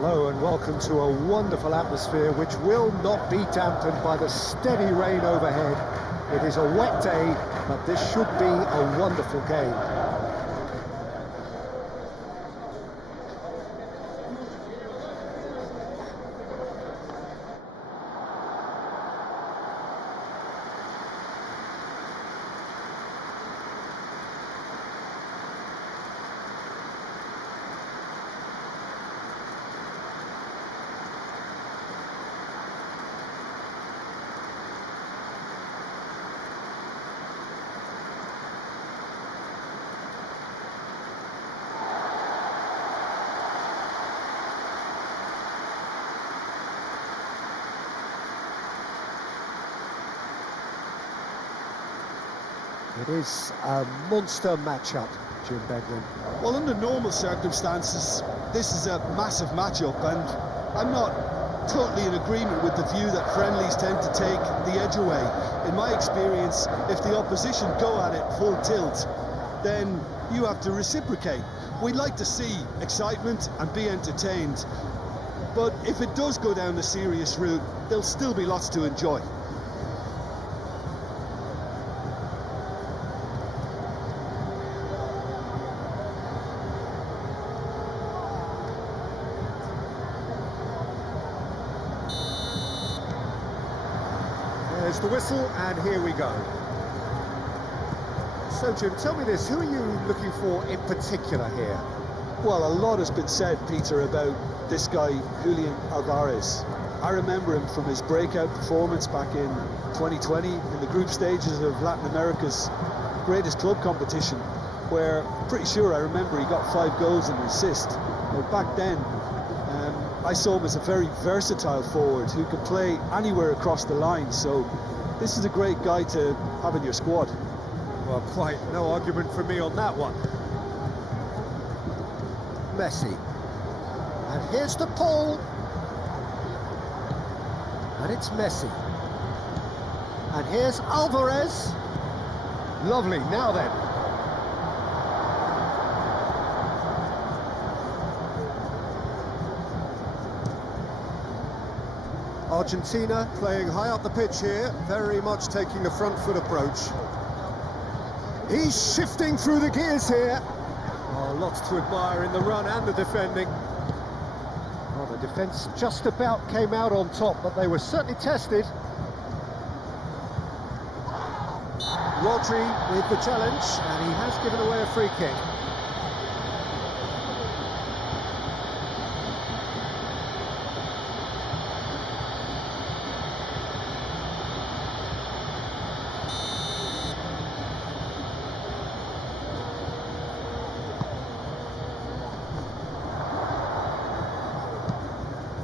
Hello and welcome to a wonderful atmosphere which will not be dampened by the steady rain overhead. It is a wet day, but this should be a wonderful game. It is a monster matchup, Jim Beglin. Well, under normal circumstances, this is a massive matchup, and I'm not totally in agreement with the view that friendlies tend to take the edge away. In my experience, if the opposition go at it full tilt, then you have to reciprocate. We'd like to see excitement and be entertained, but if it does go down the serious route, there'll still be lots to enjoy. There's the whistle, and here we go. So, Jim, tell me this, who are you looking for in particular here? Well, a lot has been said, Peter, about this guy, Julian Alvarez. I remember him from his breakout performance back in 2020 in the group stages of Latin America's greatest club competition, where I'm pretty sure I remember he got 5 goals and an assist. Well, back then, I saw him as a very versatile forward who could play anywhere across the line, so this is a great guy to have in your squad. Well, quite no argument from me on that one. Messi. And here's the pull. And it's Messi. And here's Alvarez. Lovely, now then. Argentina playing high up the pitch here, very much taking the front foot approach. He's shifting through the gears here. Oh, lots to admire in the run and the defending. Well, the defence just about came out on top, but they were certainly tested. Rodri with the challenge, and he has given away a free kick.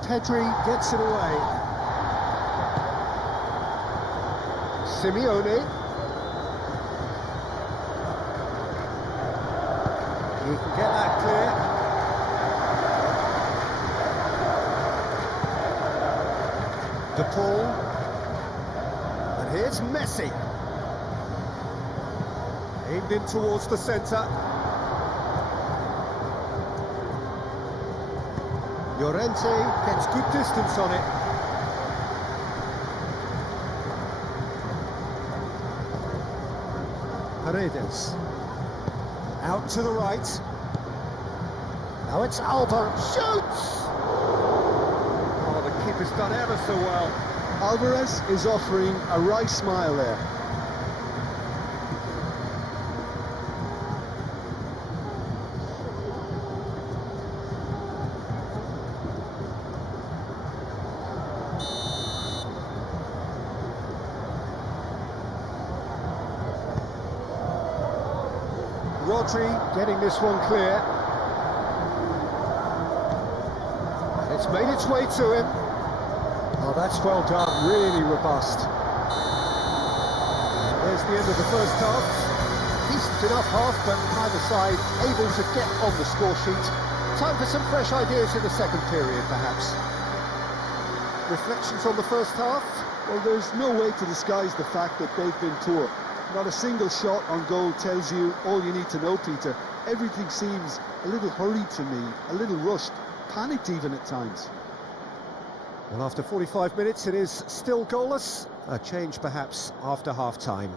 Pedri gets it away. Simeone. He can get that clear. De Paul. And here's Messi. Aimed in towards the centre. Llorente gets good distance on it. Paredes. Out to the right. Now it's Alvarez. Shoots! Oh, the keeper's done ever so well. Alvarez is offering a wry smile there. Rodri getting this one clear. It's made its way to him. Oh, that's well done, really robust. There's the end of the first half. Decent enough half, but neither side able to get on the score sheet. Time for some fresh ideas in the second period, perhaps. Reflections on the first half? Well, there's no way to disguise the fact that they've been poor. Not a single shot on goal tells you all you need to know, Peter. Everything seems a little hurried to me, a little rushed. panicked even at times. Well, after 45 minutes, it is still goalless. A change perhaps after half-time.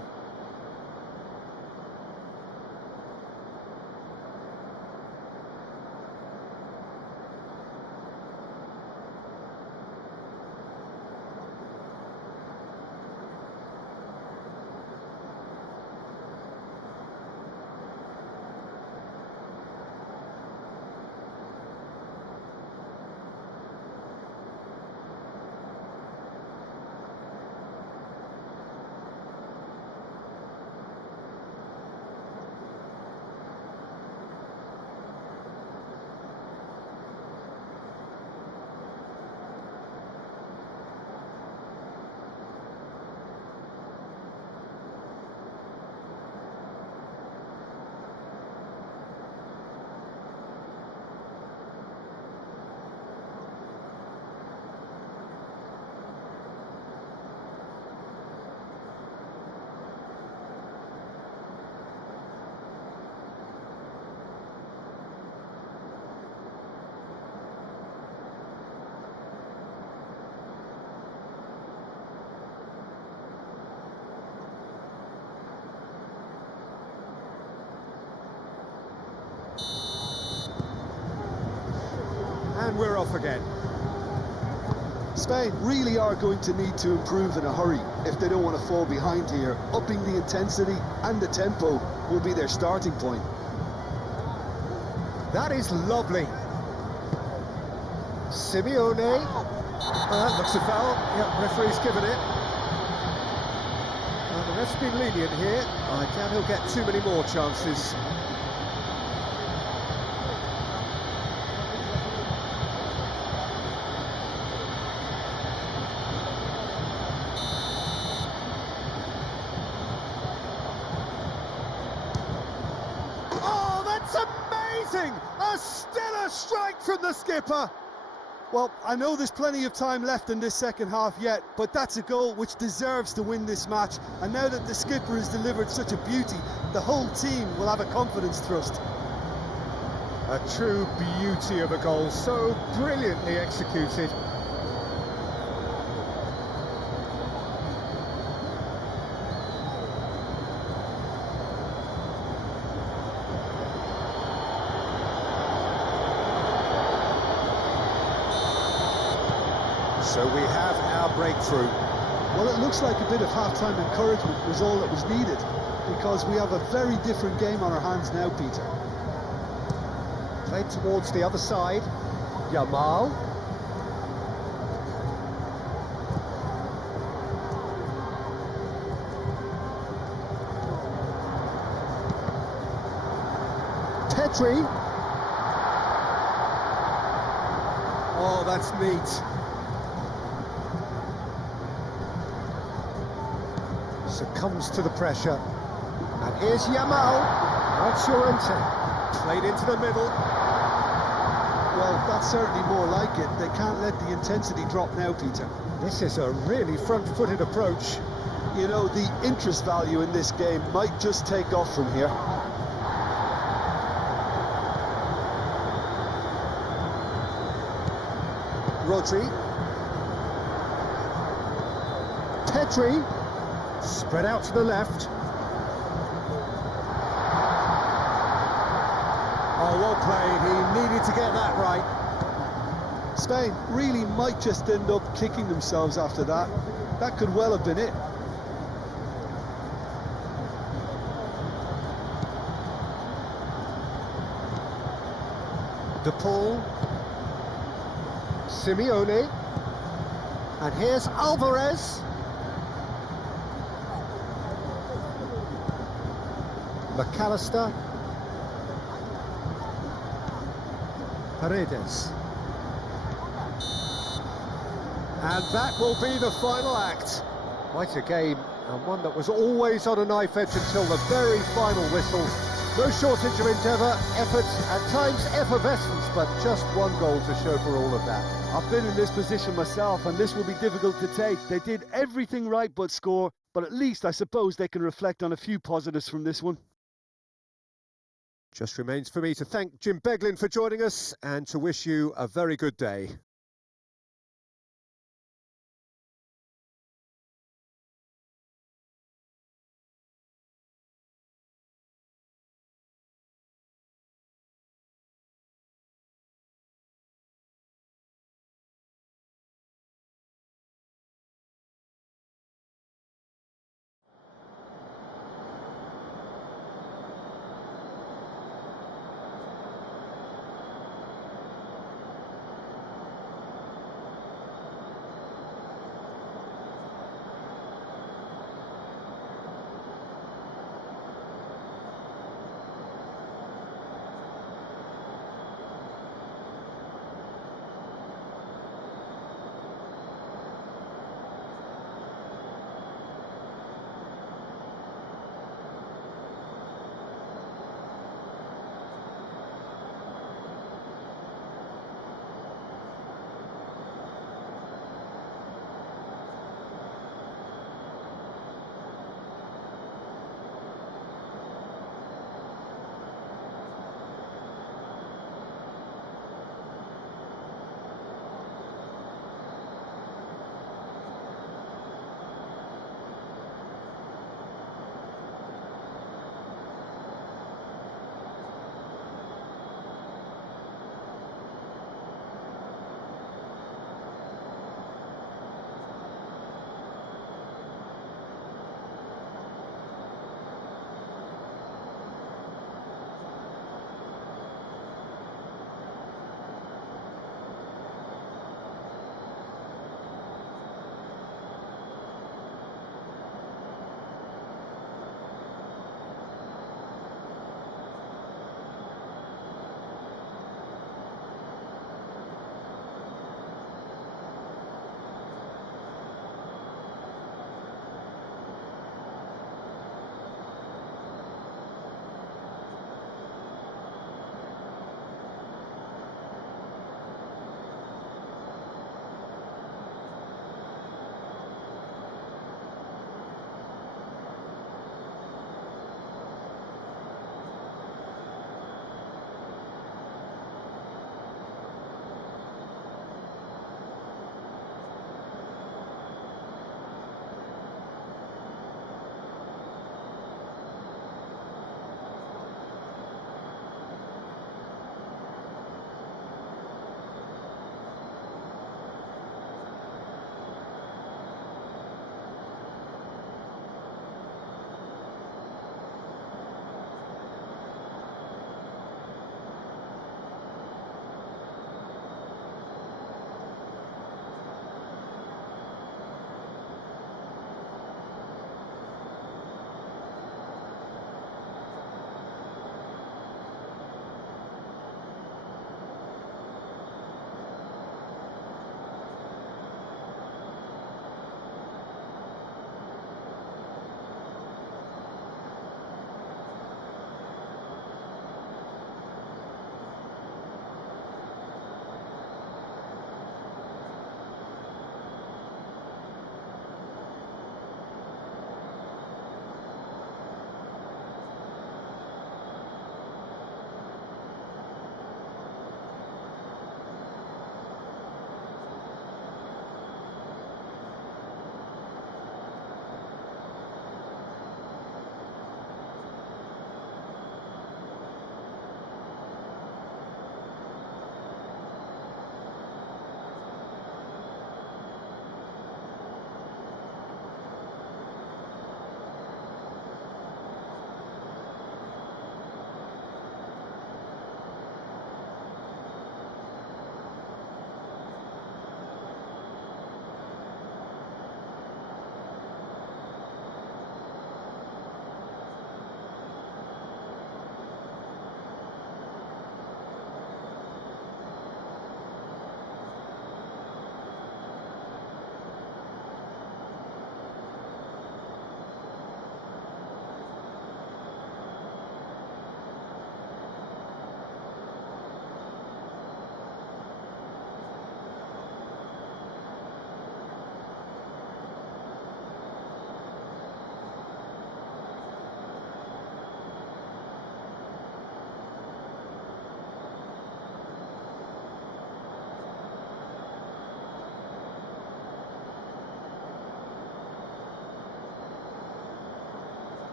And we're off again. Spain really are going to need to improve in a hurry if they don't want to fall behind here. Upping the intensity and the tempo will be their starting point. That is lovely. Simeone. Looks a foul. Yeah, referee's given it. The ref's been lenient here. I doubt he'll get too many more chances. Oh, that's amazing! A stellar strike from the skipper. Well, I know there's plenty of time left in this second half yet, but that's a goal which deserves to win this match. And now that the skipper has delivered such a beauty, the whole team will have a confidence thrust. A true beauty of a goal, so brilliantly executed. So we have our breakthrough. Well, it looks like a bit of half-time encouragement was all that was needed, because we have a very different game on our hands now, Peter. Played towards the other side. Yamal. Petri. Oh, that's neat. Succumbs to the pressure. And here's Yamal. That's your enter. Played into the middle. Well, that's certainly more like it. They can't let the intensity drop now, Peter. This is a really front-footed approach. You know, the interest value in this game might just take off from here. Rodri. Petri. Spread out to the left. Oh, well played. He needed to get that right. Spain really might just end up kicking themselves after that. That could well have been it. De Paul. Simeone. And here's Alvarez. McAllister. Paredes. And that will be the final act. Quite a game, and one that was always on a knife edge until the very final whistle. No shortage of endeavour, effort, at times effervescence, but just one goal to show for all of that. I've been in this position myself, and this will be difficult to take. They did everything right but score, but at least I suppose they can reflect on a few positives from this one. Just remains for me to thank Jim Beglin for joining us and to wish you a very good day.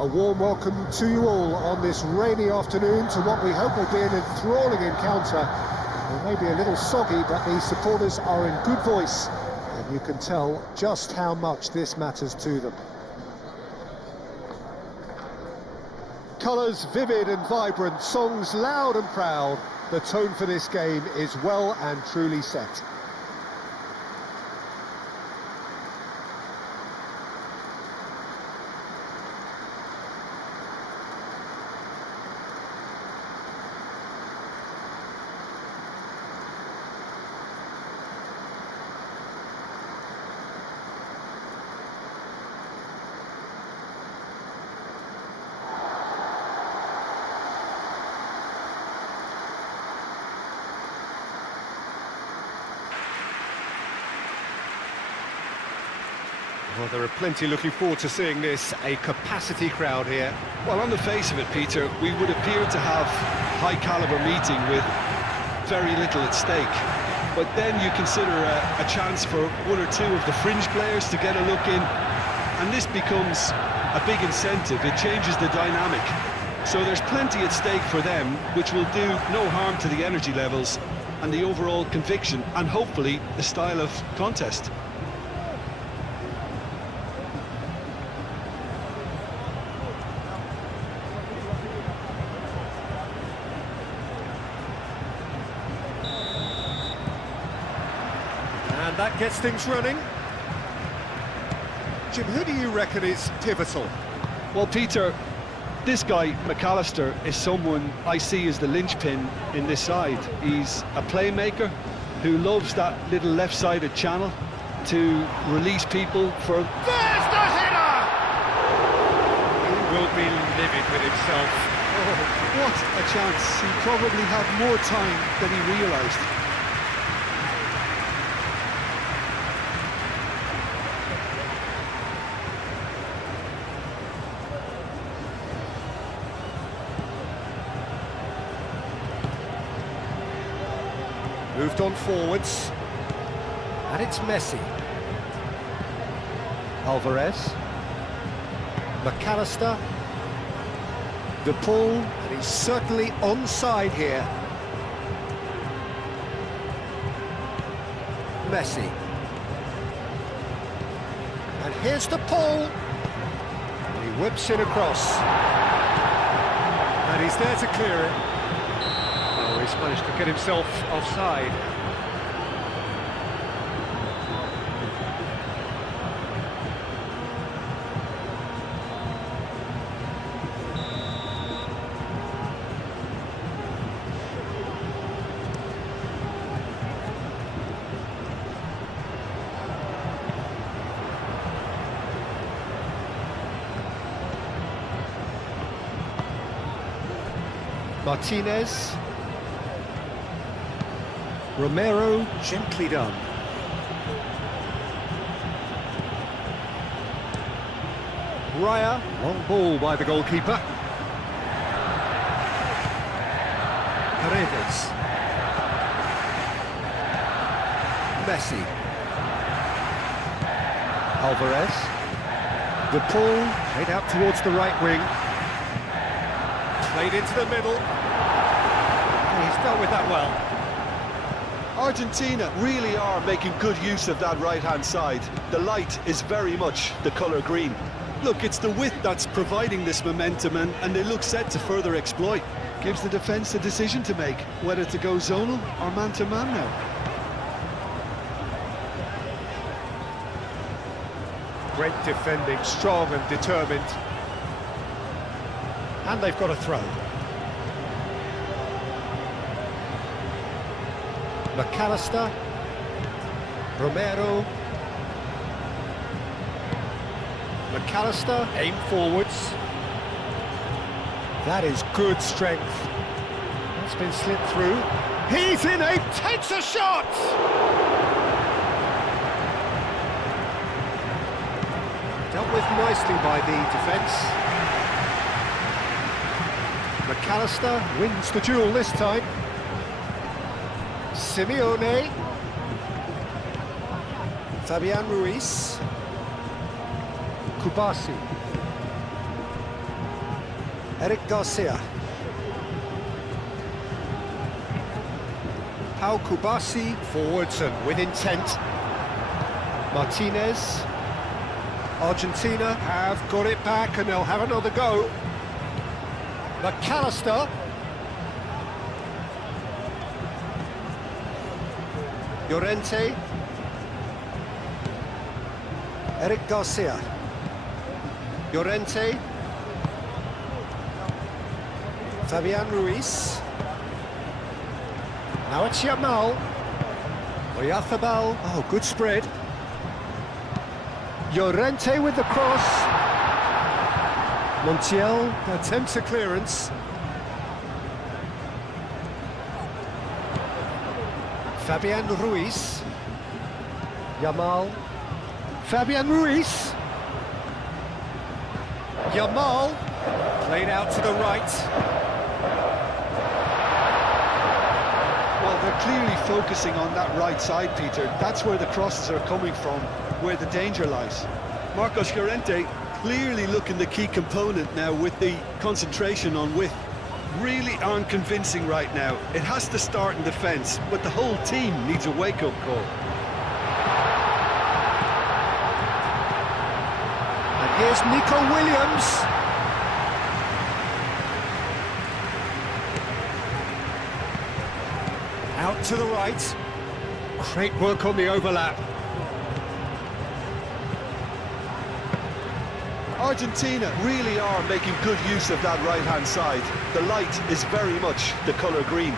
A warm welcome to you all on this rainy afternoon to what we hope will be an enthralling encounter. It may be a little soggy, but the supporters are in good voice, and you can tell just how much this matters to them. Colours vivid and vibrant, songs loud and proud. The tone for this game is well and truly set. Well, there are plenty looking forward to seeing this, a capacity crowd here. Well, on the face of it, Peter, we would appear to have high-caliber meeting with very little at stake. But then you consider a chance for one or two of the fringe players to get a look in, and this becomes a big incentive. It changes the dynamic. So there's plenty at stake for them, which will do no harm to the energy levels and the overall conviction, and hopefully the style of contest. And that gets things running. Jim, who do you reckon is pivotal? Well, Peter, this guy, McAllister, is someone I see as the linchpin in this side. He's a playmaker who loves that little left-sided channel to release people for... There's the header! He will be livid with himself. Oh, what a chance. He probably had more time than he realised. Moved on forwards, and it's Messi. Alvarez, McAllister, the pull, and he's certainly onside here. Messi. And here's the pull. And he whips it across. And he's there to clear it. Oh, he's managed to get himself offside. Martinez. Romero, gently done. Raya, long ball by the goalkeeper. Paredes. Messi. Alvarez. The pull, played out towards the right wing. Played into the middle. He's dealt with that well. Argentina really are making good use of that right-hand side. The light is very much the colour green. Look, it's the width that's providing this momentum, and they look set to further exploit. Gives the defence a decision to make, whether to go zonal or man-to-man now. Great defending, strong and determined. And they've got a throw. McAllister, Romero, McAllister, aim forwards. That is good strength. That's been slipped through. He's in, he takes a shot! Dealt with nicely by the defence. McAllister wins the duel this time. Simeone, Fabian Ruiz, Kubasi, Eric Garcia. Pau Kubasi forwards and with intent. Martinez. Argentina have got it back and they'll have another go. McAllister. Llorente. Eric Garcia. Llorente. Fabian Ruiz. Now it's Yamal. Oyarzábal. Oh, good spread. Llorente with the cross. Montiel attempts a clearance. Fabian Ruiz. Yamal. Fabian Ruiz. Yamal. Played out to the right. Well, they're clearly focusing on that right side, Peter. That's where the crosses are coming from, where the danger lies. Marcos Llorente clearly looking the key component now with the concentration on width. Really aren't convincing right now. It has to start in defence, but the whole team needs a wake-up call. And here's Nico Williams. Out to the right. Great work on the overlap. Argentina really are making good use of that right-hand side. The light is very much the colour green.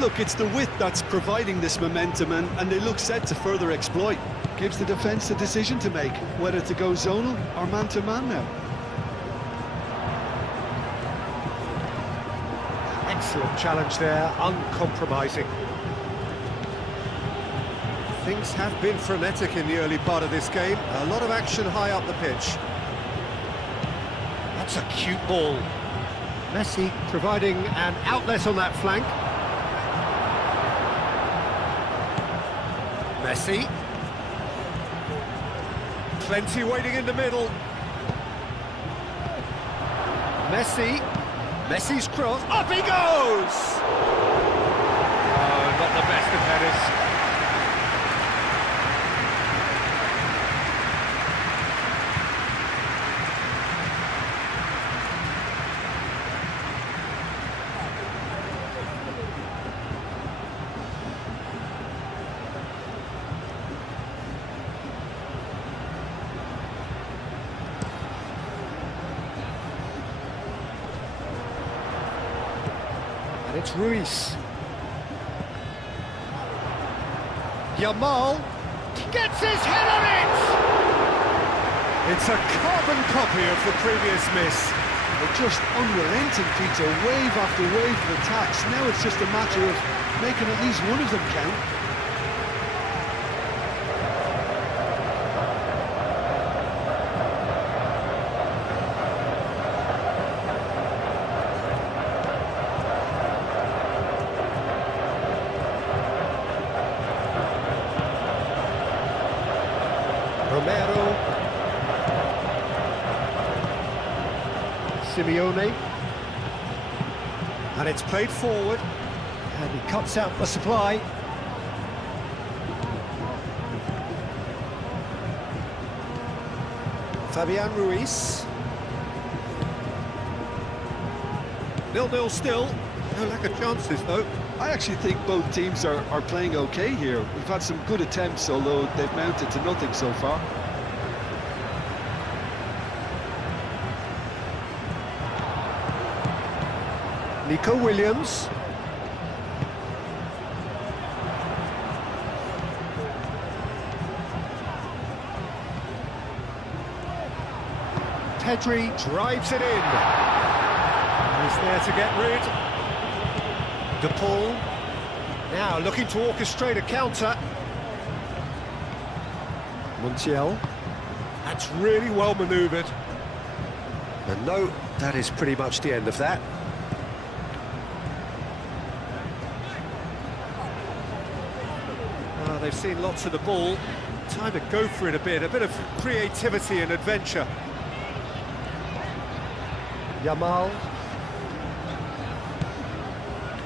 Look, it's the width that's providing this momentum and they look set to further exploit. Gives the defence a decision to make, whether to go zonal or man-to-man now. Excellent challenge there, uncompromising. Things have been frenetic in the early part of this game. A lot of action high up the pitch. That's a cute ball. Messi providing an outlet on that flank. Messi. Plenty waiting in the middle. Messi. Messi's cross. Up he goes! Oh, not the best of headers. And it's Ruiz. Yamal gets his head on it! It's a carbon copy of the previous miss. They're just unrelenting, Peter, wave after wave of attacks. Now it's just a matter of making at least one of them count. Romero. Simeone. And it's played forward. And he cuts out the supply. Fabian Ruiz. 0-0 still. No lack of chances, though. I actually think both teams are playing okay here. We've had some good attempts, although they've mounted to nothing so far. Nico Williams. Pedri drives it in. He's there to get rid. De Paul now looking to orchestrate a counter. Montiel. That's really well manoeuvred. And no, that is pretty much the end of that. They've seen lots of the ball. Time to go for it a bit of creativity and adventure. Yamal.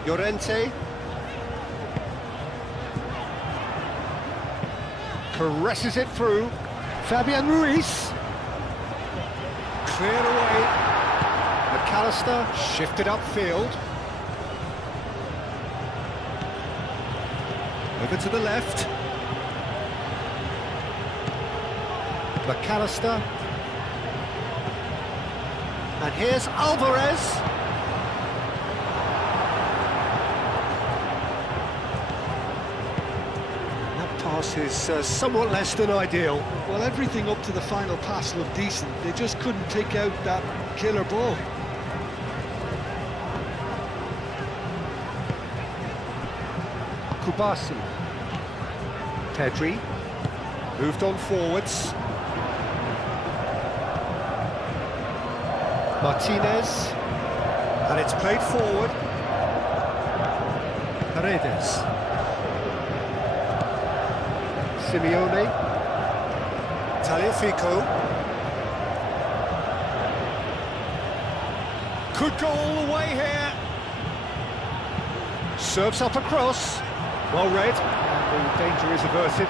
Llorente. Caresses it through. Fabian Ruiz. Cleared away. McAllister shifted upfield. Over to the left. McAllister. And here's Alvarez. That pass is somewhat less than ideal. Well, everything up to the final pass looked decent. They just couldn't take out that killer ball. Kubasi. Pedri. Moved on forwards. Martinez. And it's played forward. Paredes. Simeone. Tagliafico. Could go all the way here. Serves up across. Well read. And the danger is averted.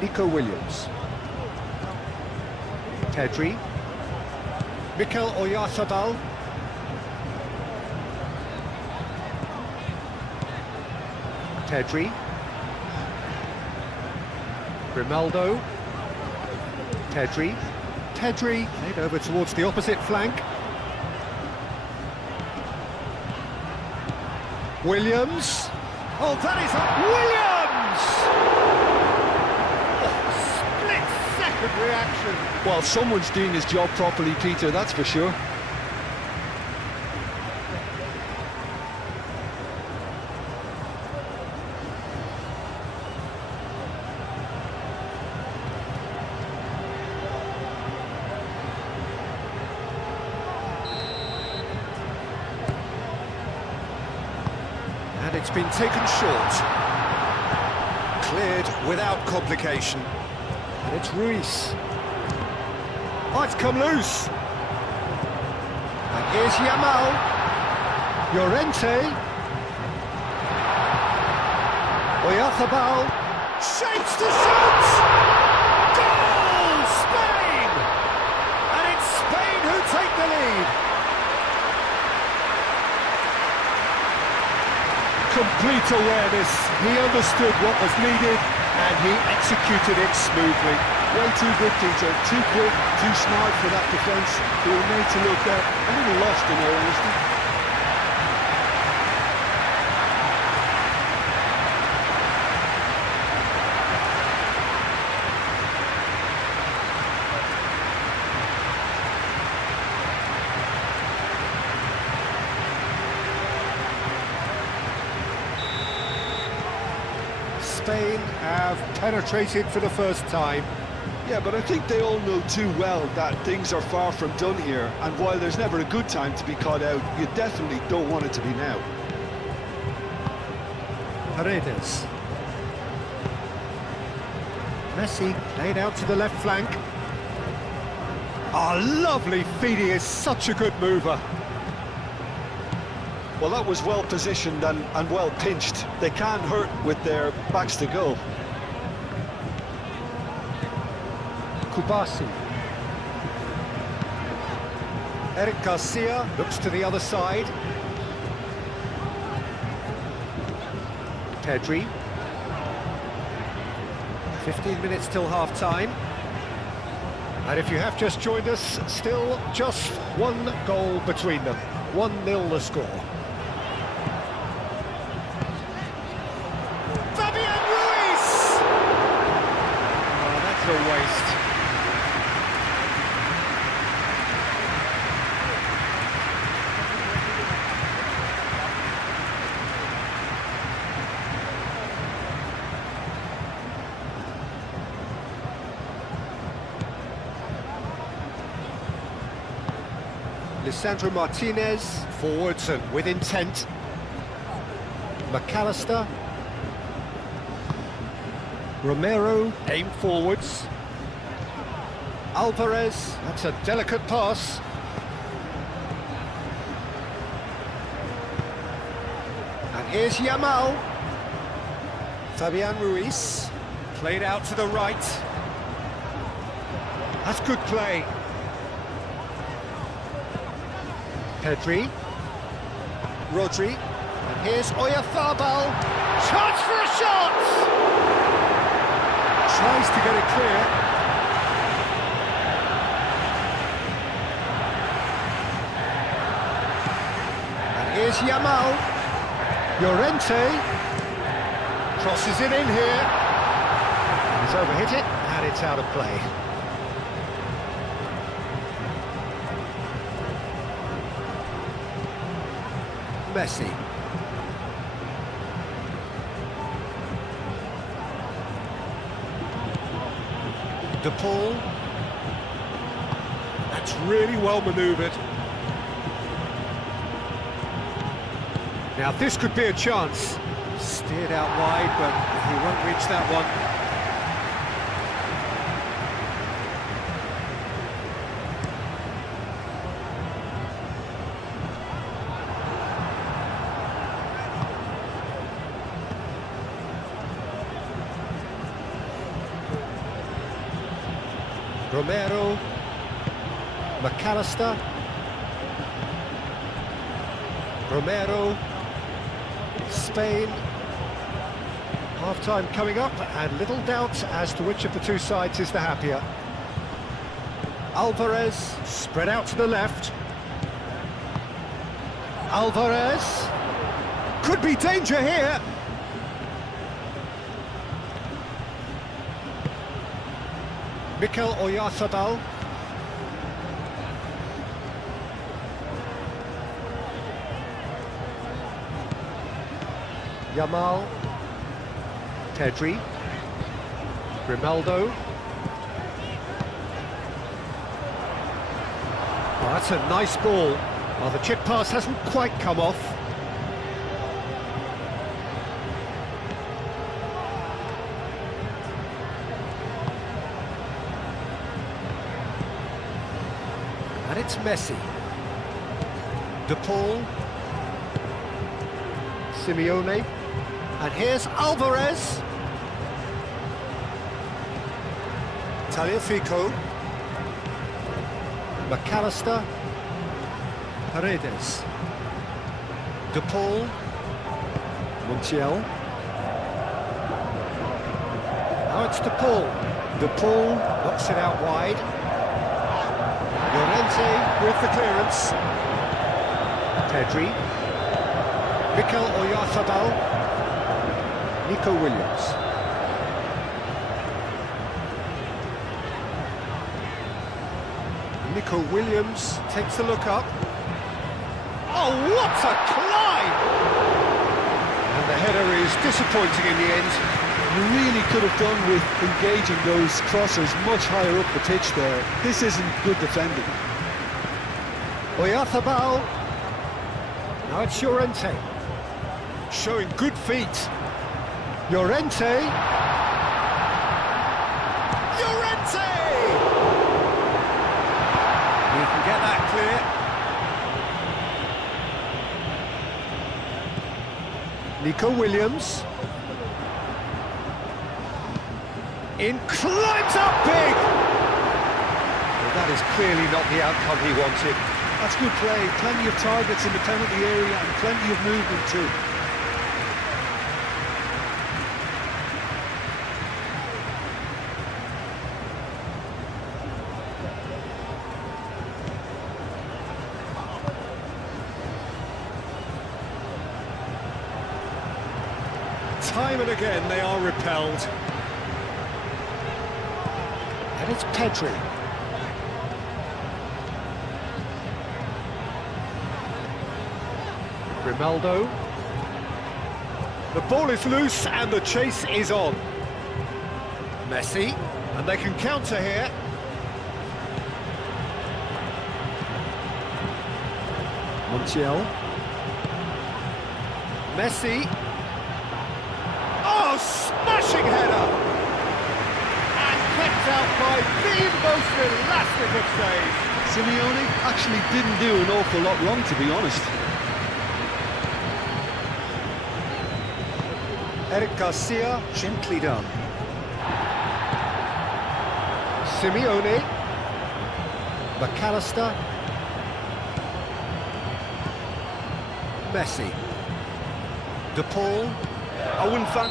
Nico Williams. Pedri. Mikel Oyarzabal. Pedri. Grimaldo. Pedri. Pedri played over towards the opposite flank. Williams. Oh, that is Williams! Split-second reaction. Well, someone's doing his job properly, Peter, that's for sure. And it's been taken short. Cleared without complication. And it's Ruiz. Oh, it's come loose. And here's Yamal. Llorente. Oyarzabal. Shapes to shoot! Goal! Spain! And it's Spain who take the lead. Complete awareness. He understood what was needed and he executed it smoothly. Way too good, Peter. Too quick, too smart for that defence. They were made to look a little lost in all honesty. Spain have penetrated for the first time. Yeah, but I think they all know too well that things are far from done here, and while there's never a good time to be caught out, you definitely don't want it to be now. Paredes. Messi played out to the left flank. Oh, lovely feed, he is such a good mover. Well, that was well positioned and well pinched. They can't hurt with their backs to goal. Kubasi. Eric Garcia looks to the other side. Pedri. 15 minutes till half-time. And if you have just joined us, still just one goal between them. 1-0 the score. Fabian Ruiz! Oh, that's a waste. Lisandro Martinez, forwards and with intent. McAllister. Romero, aim forwards. Alvarez, that's a delicate pass. And here's Yamal. Fabian Ruiz, played out to the right. That's good play. Pedri. Rodri. And here's Oyarzabal. Chance for a shot! Tries to get it clear. And here's Yamal. Llorente. Crosses it in here. He's overhit it, and it's out of play. Messi. De Paul. That's really well manoeuvred. Now this could be a chance. Steered out wide, but he won't reach that one. Romero, McAllister, Romero, Spain. Half-time coming up, and little doubt as to which of the two sides is the happier. Alvarez, spread out to the left. Alvarez, could be danger here. Mikel Oyarzabal. Yamal. Pedri. Grimaldo. Oh, that's a nice ball. Well, the chip pass hasn't quite come off. And it's Messi. De Paul. Simeone. And here's Alvarez. Tagliafico. McAllister. Paredes. De Paul. Montiel. Now it's De Paul. De Paul knocks it out wide. Llorente with the clearance. Pedri. Mikel Oyarzabal. Nico Williams. Nico Williams takes a look up. Oh, what a climb! And the header is disappointing in the end. You really could have done with engaging those crossers much higher up the pitch there. This isn't good defending. Oyarzabal. Now it's Llorente. Showing good feet. Llorente. Llorente! You can get that clear. Nico Williams. In, climbs up big! Well, that is clearly not the outcome he wanted. That's good play. Plenty of targets in the penalty area and plenty of movement too. Time and again they are repelled. And it's Pedri. Grimaldo. The ball is loose and the chase is on. Messi, and they can counter here. Montiel. Messi. Oh, smashing header! kept out by the most elastic of saves. Simeone actually didn't do an awful lot wrong, to be honest. Eric Garcia, gently done. Simeone. McAllister. Messi. De Paul. Owen fan.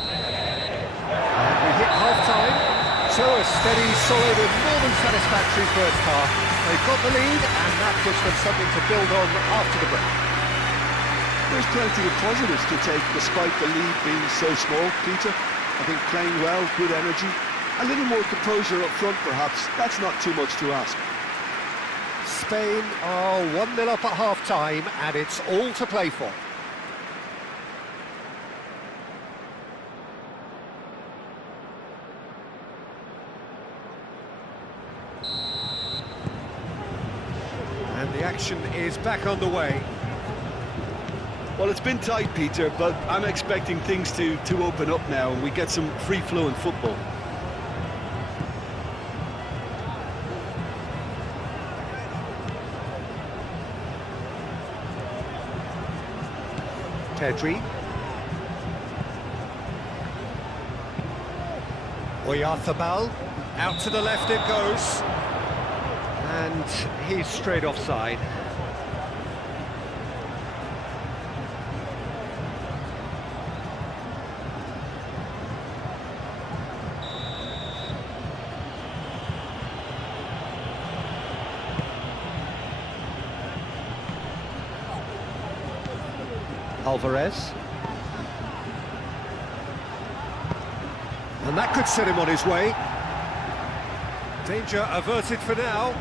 And we hit half-time. So a steady, solid and more than satisfactory first half. They've got the lead and that gives them something to build on after the break. There's plenty of positives to take despite the lead being so small, Peter. I think playing well, good energy, a little more composure up front perhaps. That's not too much to ask. Spain are 1-0 up at half-time and it's all to play for. And the action is back on the way. Well, it's been tight, Peter, but I'm expecting things to open up now and we get some free-flowing football. Pedri. Oyarzabal. Out to the left it goes. And he's straight offside. Alvarez. And that could set him on his way. Danger averted for now.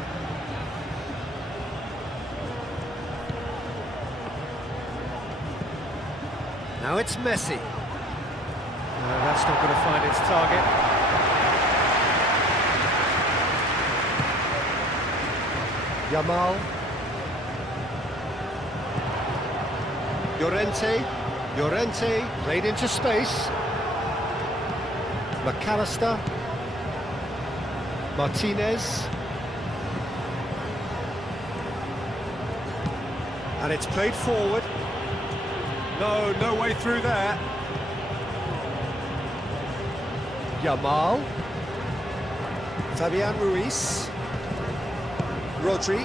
Now it's Messi. No, that's not going to find its target. Yamal. Llorente played into space. McAllister. Martinez. And it's played forward. No way through there. Yamal. Fabian Ruiz. Rodri.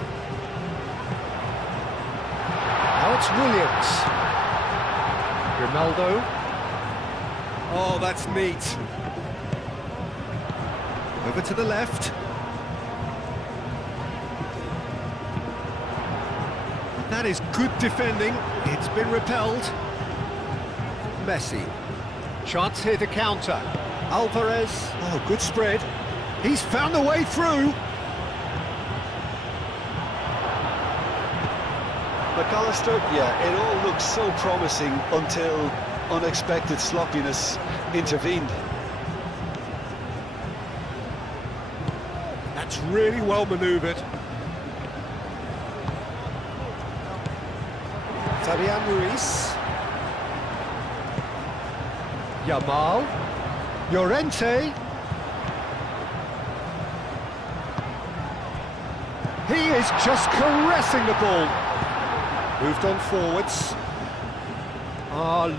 Now it's Williams. Ronaldo. Oh, that's neat. Over to the left. That is good defending. It's been repelled. Messi. Chance here to counter. Alvarez. Oh, good spread. He's found a way through. McAllister, yeah, it all looked so promising until unexpected sloppiness intervened. That's really well manoeuvred. Fabian Ruiz. Yamal. Llorente. He is just caressing the ball. Moved on forwards.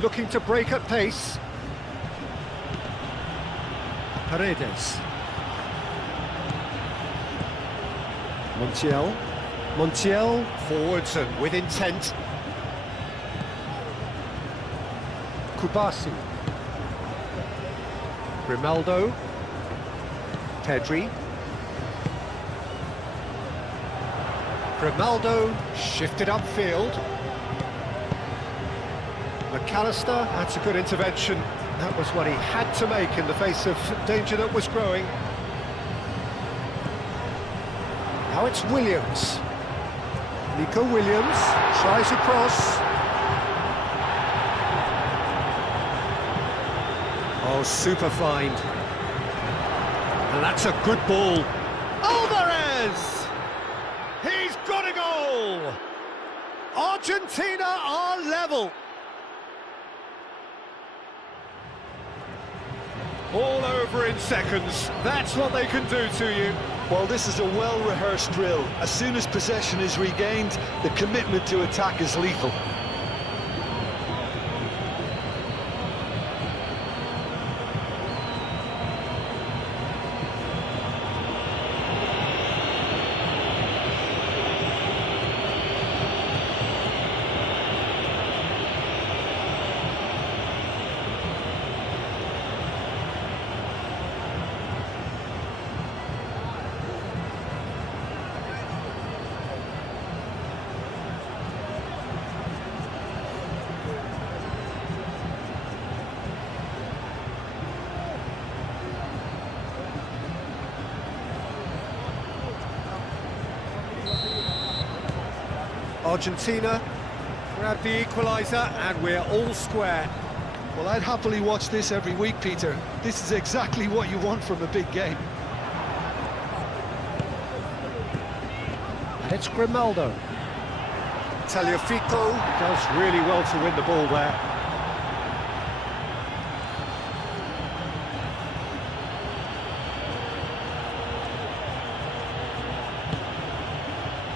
Looking to break at pace. Paredes. Montiel. Forwards and with intent. Kubasi. Ronaldo. Pedri. Ronaldo shifted upfield. McAllister, that's a good intervention. That was what he had to make in the face of danger that was growing. Now it's Williams. Nico Williams tries across. Oh, super find. And that's a good ball. Alvarez! He's got a goal! Argentina are level. All over in seconds. That's what they can do to you. Well, this is a well-rehearsed drill. As soon as possession is regained, the commitment to attack is lethal. Argentina grab the equaliser and we're all square. Well, I'd happily watch this every week, Peter. This is exactly what you want from a big game. And it's Grimaldo. Tagliafico does really well to win the ball there.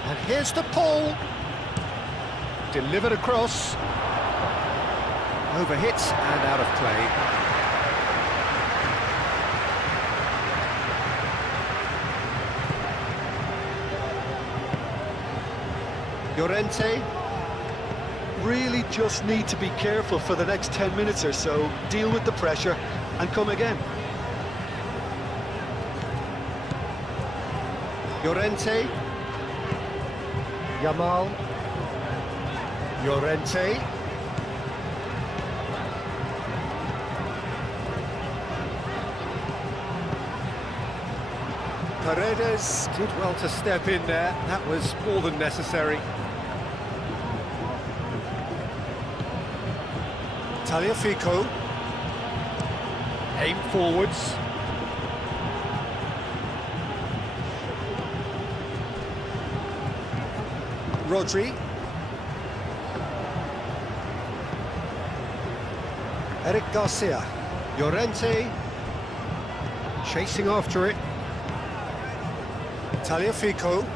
And here's the Paul. Delivered across. Overhit and out of play. Llorente. Really just need to be careful for the next 10 minutes or so, deal with the pressure and come again. Llorente. Yamal. Llorente. Paredes did well to step in there. That was more than necessary. Tagliafico. Aim forwards. Rodri. Eric Garcia. Llorente. Chasing after it. Tagliafico.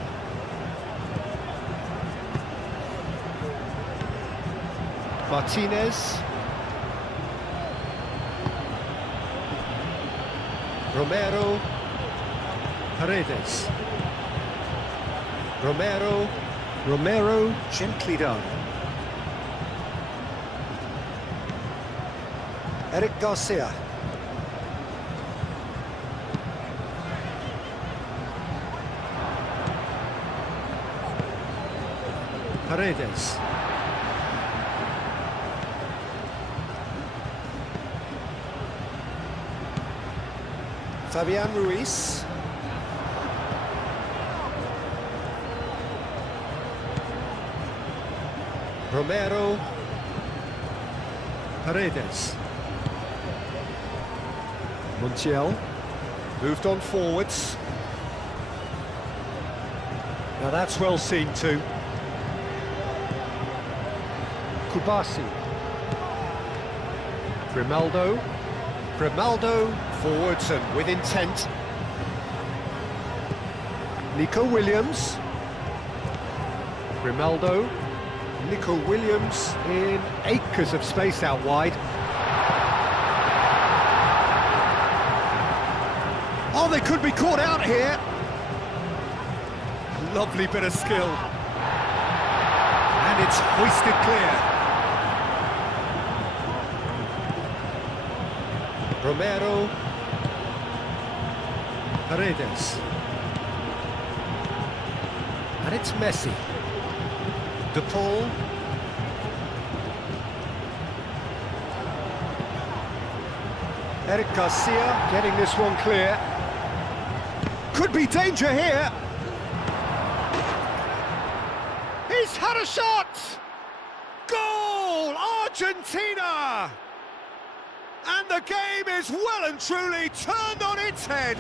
Martinez. Romero. Paredes. Romero, gently done. Eric Garcia. Paredes. Fabian Ruiz. Romero. Paredes. Montiel. Moved on forwards. Now that's well seen too. Kubasi. Grimaldo. Forwards and with intent. Nico Williams. Grimaldo. Nico Williams in acres of space out wide. Oh, they could be caught out here. Lovely bit of skill. And it's hoisted clear. Romero. Paredes. And it's Messi. De Paul. Eric Garcia getting this one clear. Could be danger here. He's had a shot! Goal! Argentina! And the game is well and truly turned on its head.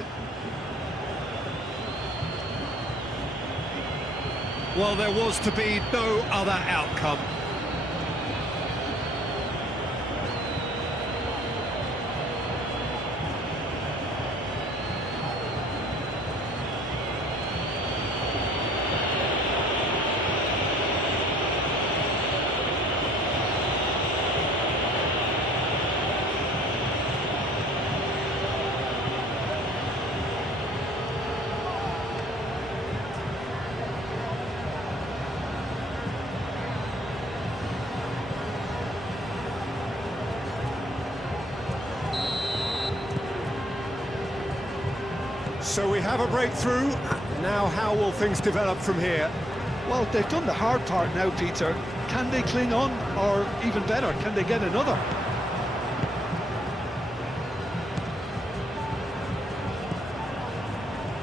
Well, there was to be no other outcome. So we have a breakthrough. Now how will things develop from here? Well, they've done the hard part now, Peter. Can they cling on, or even better, can they get another?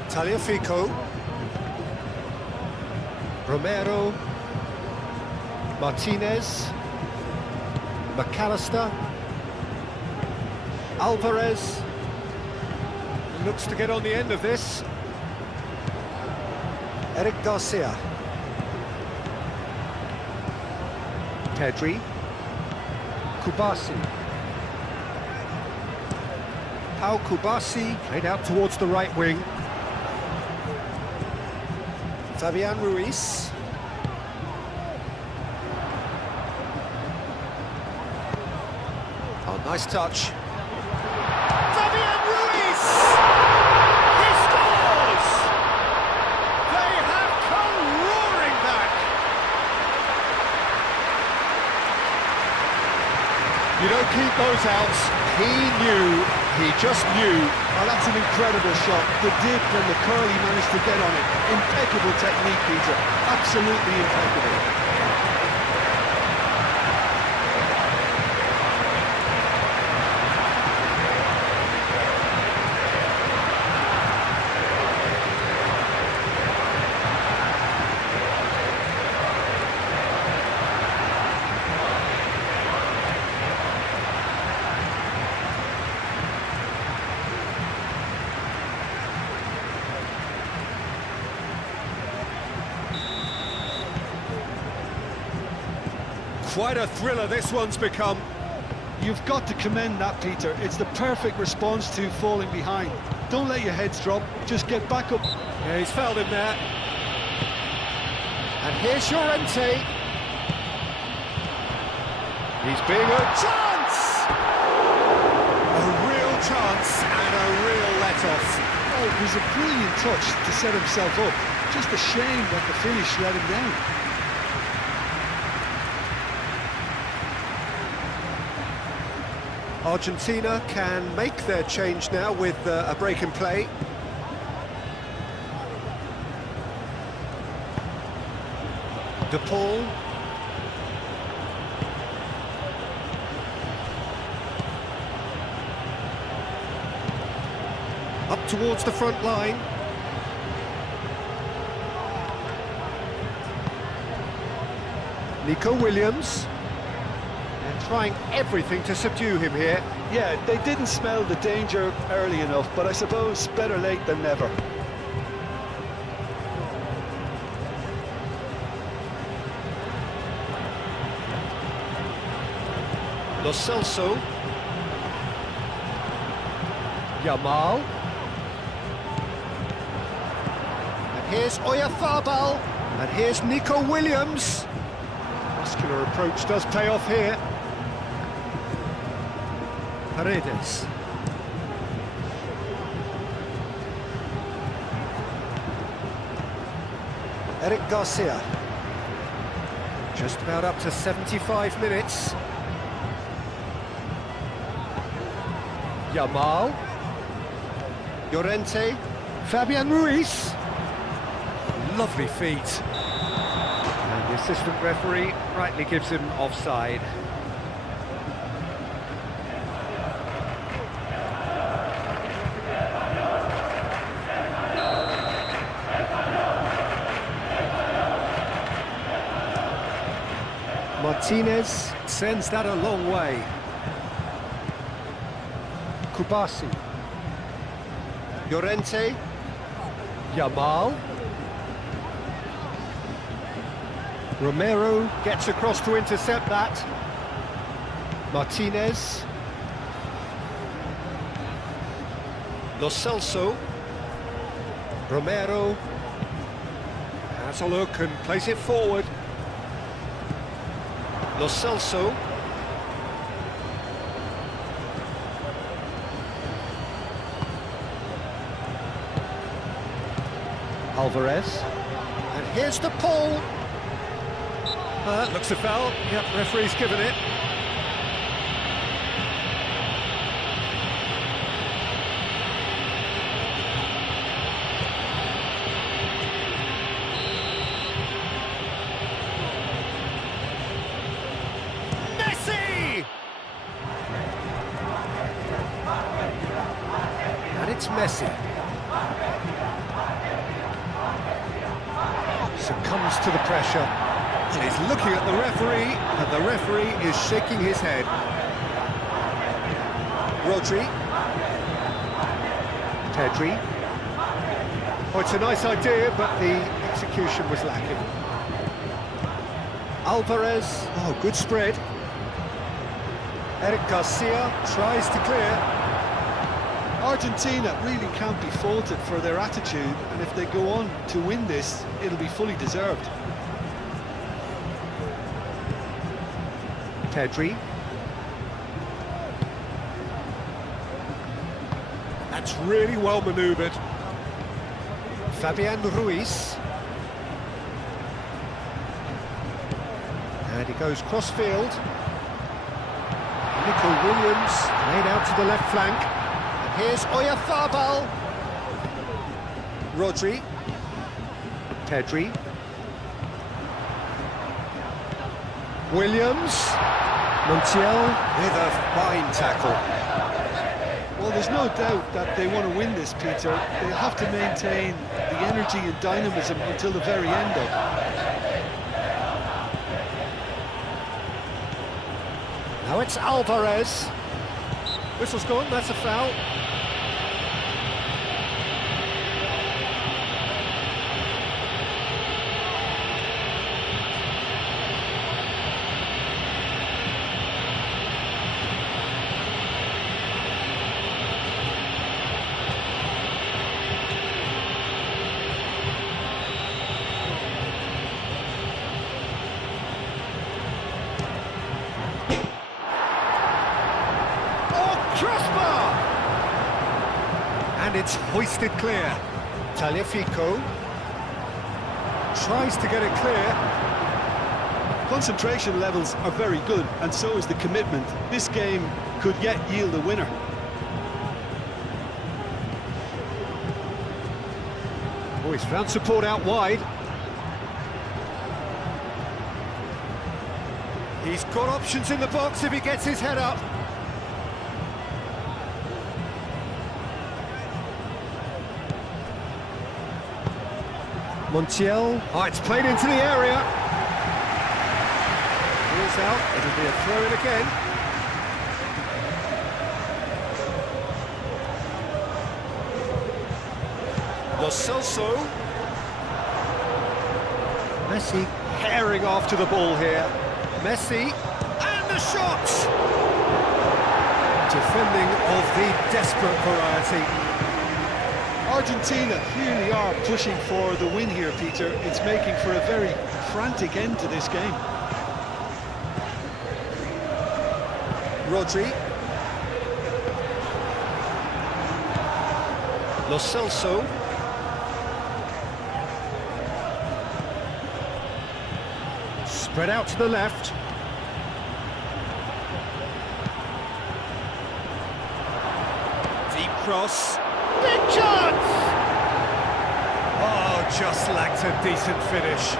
Tagliafico. Romero. Martinez. McAllister. Alvarez. Looks to get on the end of this. Eric Garcia. Pedri. Kubasi. Pau Kubasi played out towards the right wing. Fabian Ruiz. Oh, nice touch. Fabian Ruiz! He scores! They have come roaring back. You don't keep those out. He just knew. Oh, that's an incredible shot. The dip and the curl he managed to get on it. Impeccable technique, Peter. Absolutely impeccable. Quite a thriller this one's become. You've got to commend that, Peter. It's the perfect response to falling behind. Don't let your heads drop, just get back up. Yeah, he's fouled him there. And here's Llorente. He's being a chance! A real chance and a real let-off. Oh, it was a brilliant touch to set himself up. Just a shame that the finish let him down. Argentina can make their change now with a break in play. De Paul. Up towards the front line. Nico Williams. Trying everything to subdue him here. Yeah, they didn't smell the danger early enough, but I suppose better late than never. Lo Celso. Yamal. And here's Oyarzabal. And here's Nico Williams. Muscular approach does pay off here. Paredes. Eric Garcia. Just about up to 75 minutes. Yamal. Llorente. Fabian Ruiz. Lovely feet. And the assistant referee rightly gives him offside. Martinez sends that a long way. Kubasi. Llorente. Yamal. Romero gets across to intercept that. Martinez. Lo Celso. Romero has a look and plays it forward. Lo Celso. Alvarez. And here's the pull. Looks a foul. Yep, referee's given it. Messi. Succumbs to the pressure. And he's looking at the referee, and the referee is shaking his head. Rodri. Pedri. Oh, it's a nice idea, but the execution was lacking. Alvarez. Oh, good spread. Eric Garcia tries to clear. Argentina really can't be faulted for their attitude, and if they go on to win this, it'll be fully deserved. Pedri. That's really well manoeuvred. Fabian Ruiz. And he goes cross-field. Nico Williams laid out to the left flank. And here's Oyarzabal. Rodri. Pedri. Williams. Montiel with a fine tackle. Well, there's no doubt that they want to win this, Peter. They'll have to maintain the energy and dynamism until the very end, though. Now it's Alvarez. Whistle's gone, that's a foul. Crossbar! And it's hoisted clear. Tagliafico tries to get it clear. Concentration levels are very good, and so is the commitment. This game could yet yield a winner. Oh, he's found support out wide. He's got options in the box if he gets his head up. Montiel. Oh, it's played into the area. Ball's out. It'll be a throw-in again. Lo Celso. Messi herring after the ball here. Messi. And the shot! Defending of the desperate variety. Argentina really are pushing for the win here, Peter. It's making for a very frantic end to this game. Rodri. Lo Celso. Spread out to the left. Deep cross. Big chance! Oh, just lacked a decent finish.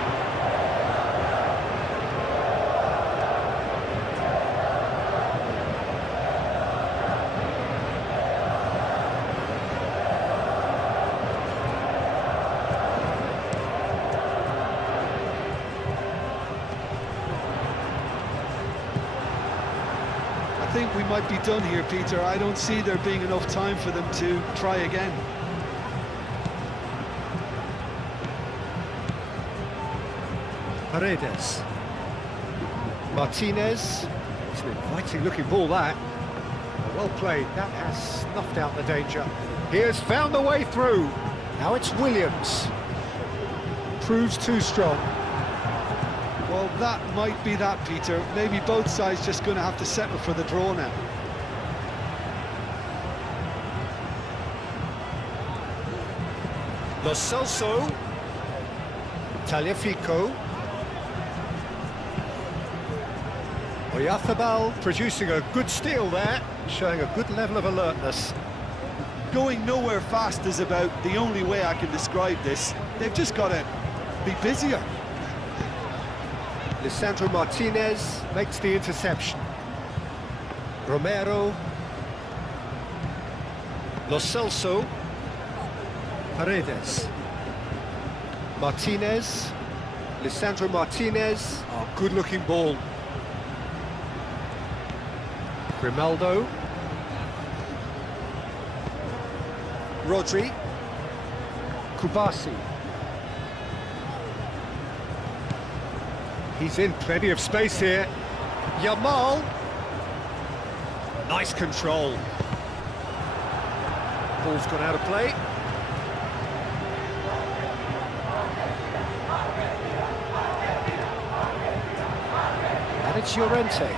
I think we might be done here, Peter. I don't see there being enough time for them to try again. Paredes. Martinez. It's an inviting looking ball, that. Well played, that has snuffed out the danger. He has found the way through. Now it's Williams. Proves too strong. Well, that might be that, Peter. Maybe both sides just going to have to settle for the draw now. Lo Celso. Tagliafico. Oyarzabal producing a good steal there, showing a good level of alertness. Going nowhere fast is about the only way I can describe this. They've just got to be busier. Lisandro Martinez makes the interception. Romero. Lo Celso. Paredes. Martinez. Lisandro Martinez. Oh, good-looking ball. Grimaldo. Rodri. Kubasi. He's in plenty of space here. Yamal. Nice control. Ball's gone out of play. And it's Llorente.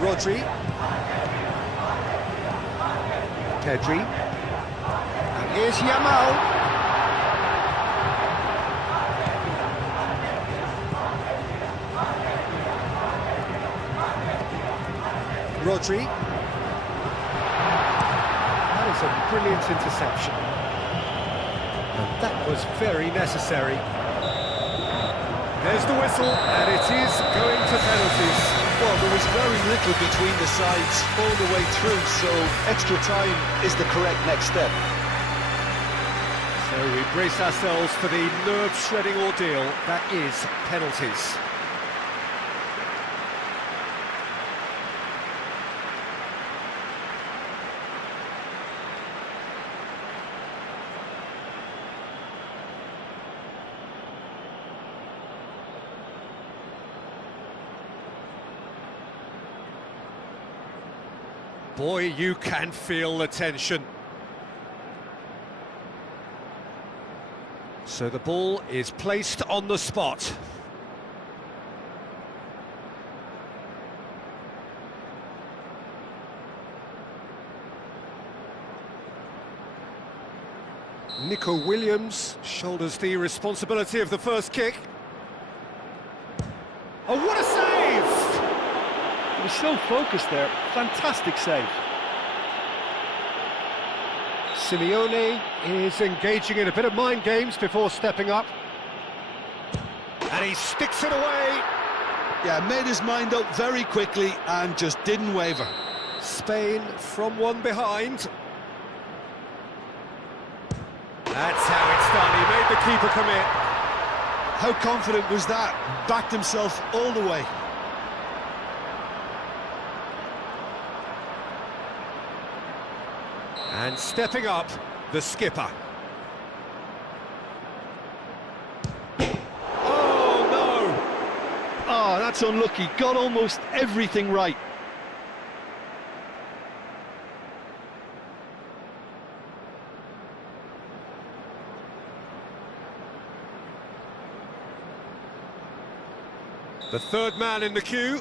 Rodri. Pedri. And here's Yamal. Rodri. That is a brilliant interception. And that was very necessary. There's the whistle, and it is going to penalties. Well, there was very little between the sides all the way through, so extra time is the correct next step. So we brace ourselves for the nerve-shredding ordeal that is penalties. Boy, you can feel the tension. So the ball is placed on the spot. Nico Williams shoulders the responsibility of the first kick. Oh, what a save! He was so focused there. Fantastic save. Simeone is engaging in a bit of mind games before stepping up. And he sticks it away. Yeah, made his mind up very quickly and just didn't waver. Spain from one behind. That's how it's done. He made the keeper commit. How confident was that? Backed himself all the way. And stepping up, the skipper. Oh, no! Oh, that's unlucky. Got almost everything right. The third man in the queue.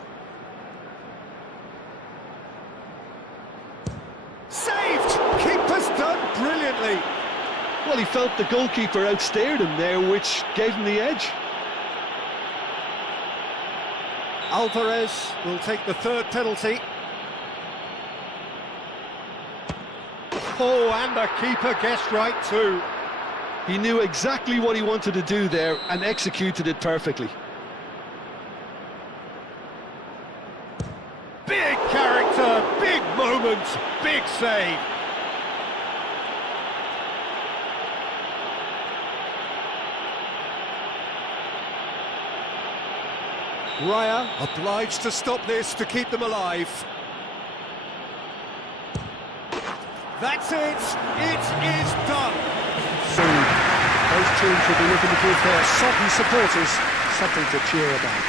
Saved! Keeper's done brilliantly. Well, he felt the goalkeeper outstared him there, which gave him the edge. Alvarez will take the third penalty. Oh, and the keeper guessed right too. He knew exactly what he wanted to do there and executed it perfectly. Big character, big moment, big save. Raya obliged to stop this to keep them alive. That's it! It is done! Soon, both teams will be looking to give their sodden supporters something to cheer about.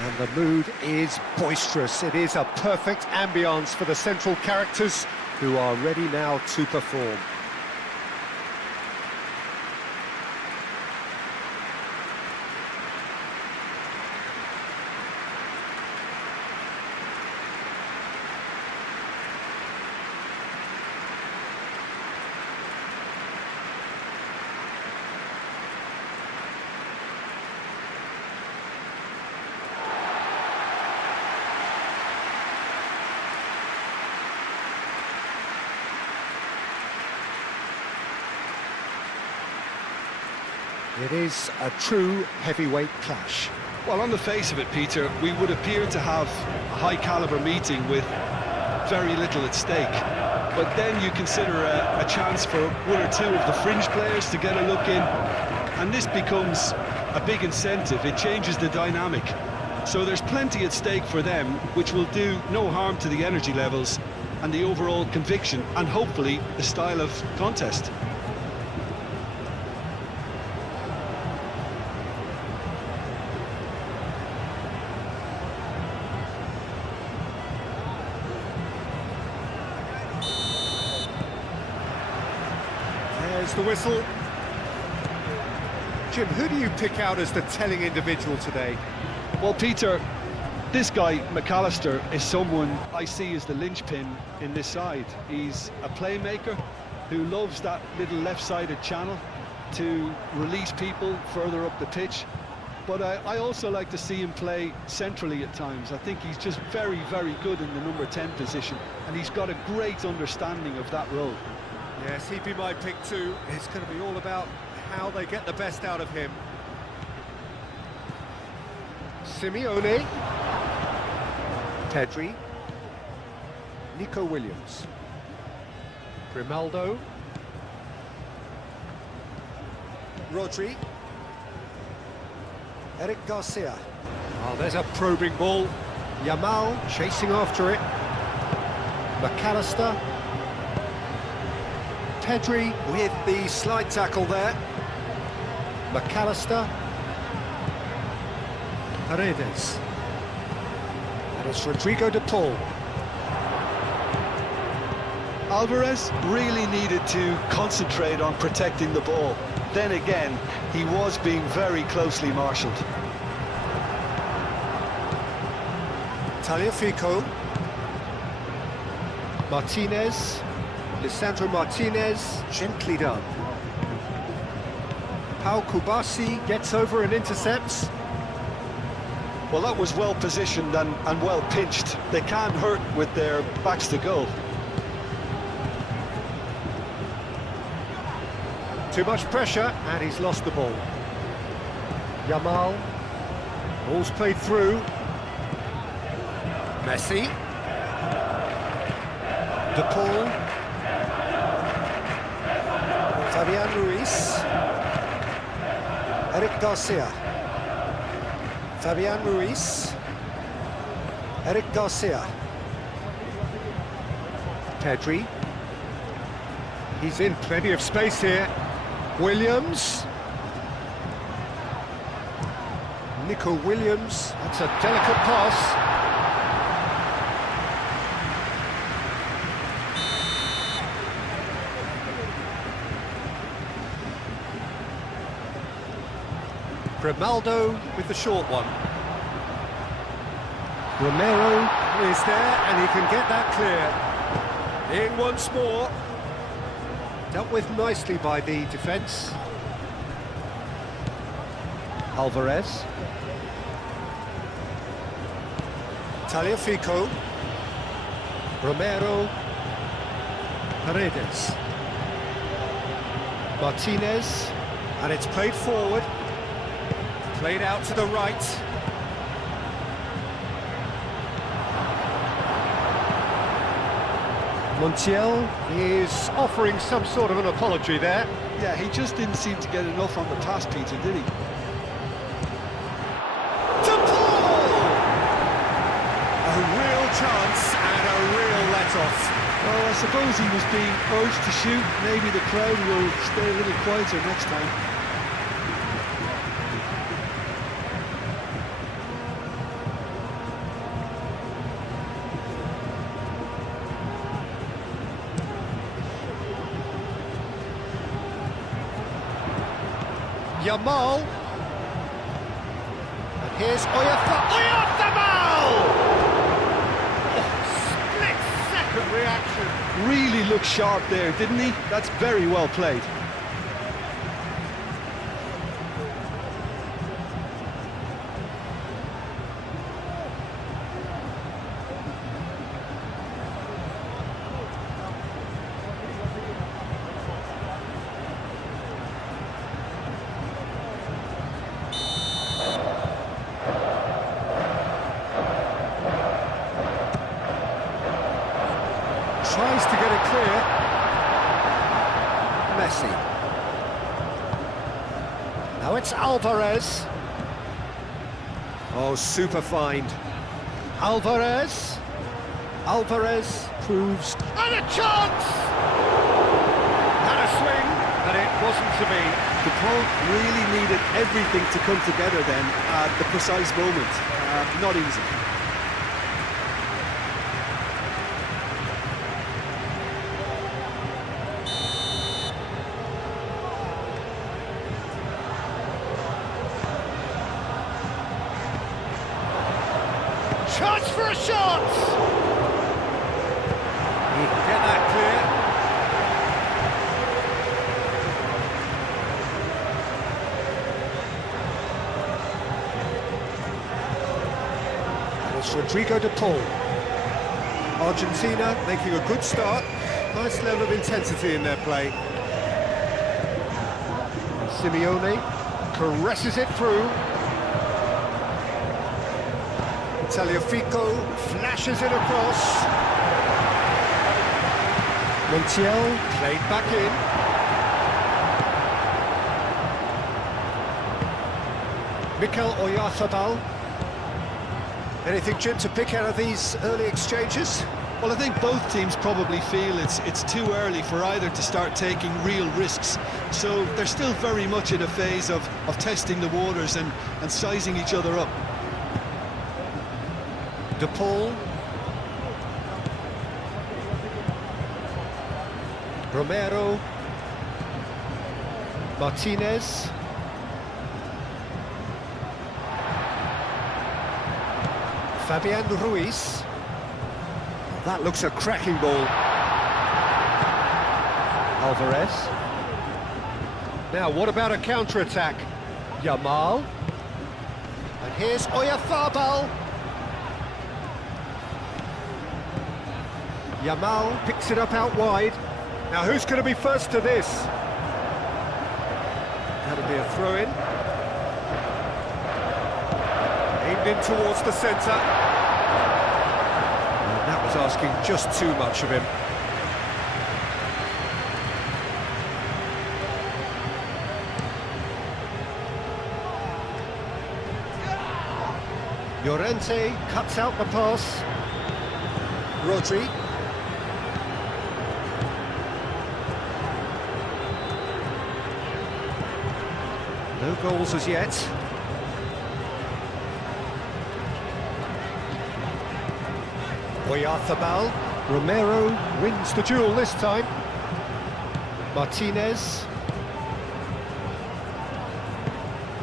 And the mood is boisterous. It is a perfect ambience for the central characters who are ready now to perform. It is a true heavyweight clash. Well, on the face of it, Peter, we would appear to have a high-caliber meeting with very little at stake. but then you consider a chance for one or two of the fringe players to get a look in, and this becomes a big incentive. It changes the dynamic. So there's plenty at stake for them, which will do no harm to the energy levels and the overall conviction, and hopefully the style of contest. There's the whistle. Jim, who do you pick out as the telling individual today? Well, Peter, this guy, McAllister, is someone I see as the linchpin in this side. He's a playmaker who loves that little left-sided channel to release people further up the pitch. But I also like to see him play centrally at times. I think he's just very, very good in the number 10 position, and he's got a great understanding of that role. Yes, he'd be my pick too. It's going to be all about how they get the best out of him. Simeone. Pedri. Nico Williams. Grimaldo. Rodri. Eric Garcia. Oh, there's a probing ball. Yamal chasing after it. McAllister. Pedri with the slide tackle there. McAllister. Paredes. And it's Rodrigo de Paul. Alvarez really needed to concentrate on protecting the ball. Then again, he was being very closely marshalled. Tagliafico. Martinez. Lisandro Martinez, gently done. Pau Kubasi gets over and intercepts. Well, that was well positioned and well pinched. They can't hurt with their backs to goal. Too much pressure, and he's lost the ball. Yamal. Ball's played through. Messi. De Paul. Fabian Ruiz. Eric Garcia. Fabian Ruiz. Eric Garcia. Pedri. He's in plenty of space here. Williams. Nico Williams. That's a delicate pass. Grimaldo with the short one. Romero is there, and he can get that clear. In once more. Dealt with nicely by the defence. Alvarez. Tagliafico. Romero. Paredes. Martinez. And it's played forward. Played out to the right. Montiel is offering some sort of an apology there. Yeah, he just didn't seem to get enough on the pass, Peter, did he? De Paul! A real chance and a real let-off. Well, I suppose he was being urged to shoot. Maybe the crowd will stay a little quieter next time. Yamal. And here's Oyarzabal! Oh, split-second reaction. Really looked sharp there, didn't he? That's very well played. Tries to get it clear. Now it's Alvarez. Oh, super find. Alvarez. Alvarez proves... And a chance! Had a swing, but it wasn't to be. The ball really needed everything to come together then at the precise moment. Not easy. Chance for a shot! He can get that clear. And it's Rodrigo de Paul. Argentina making a good start. Nice level of intensity in their play. Simeone caresses it through. Taliafico flashes it across. Montiel played back in. Mikel Oyarzabal. Anything, Jim, to pick out of these early exchanges? Well, I think both teams probably feel it's too early for either to start taking real risks. So they're still very much in a phase of testing the waters and sizing each other up. De Paul. Romero. Martinez. Fabian Ruiz. That looks a cracking ball. Alvarez. Now, what about a counter-attack? Yamal. And here's Oyarzabal. Yamal picks it up out wide. Now who's going to be first to this? That'll be a throw-in. Aimed in towards the centre. And that was asking just too much of him. Llorente cuts out the pass. Rodri. No goals as yet. Oyarzabal. Romero wins the duel this time. Martinez.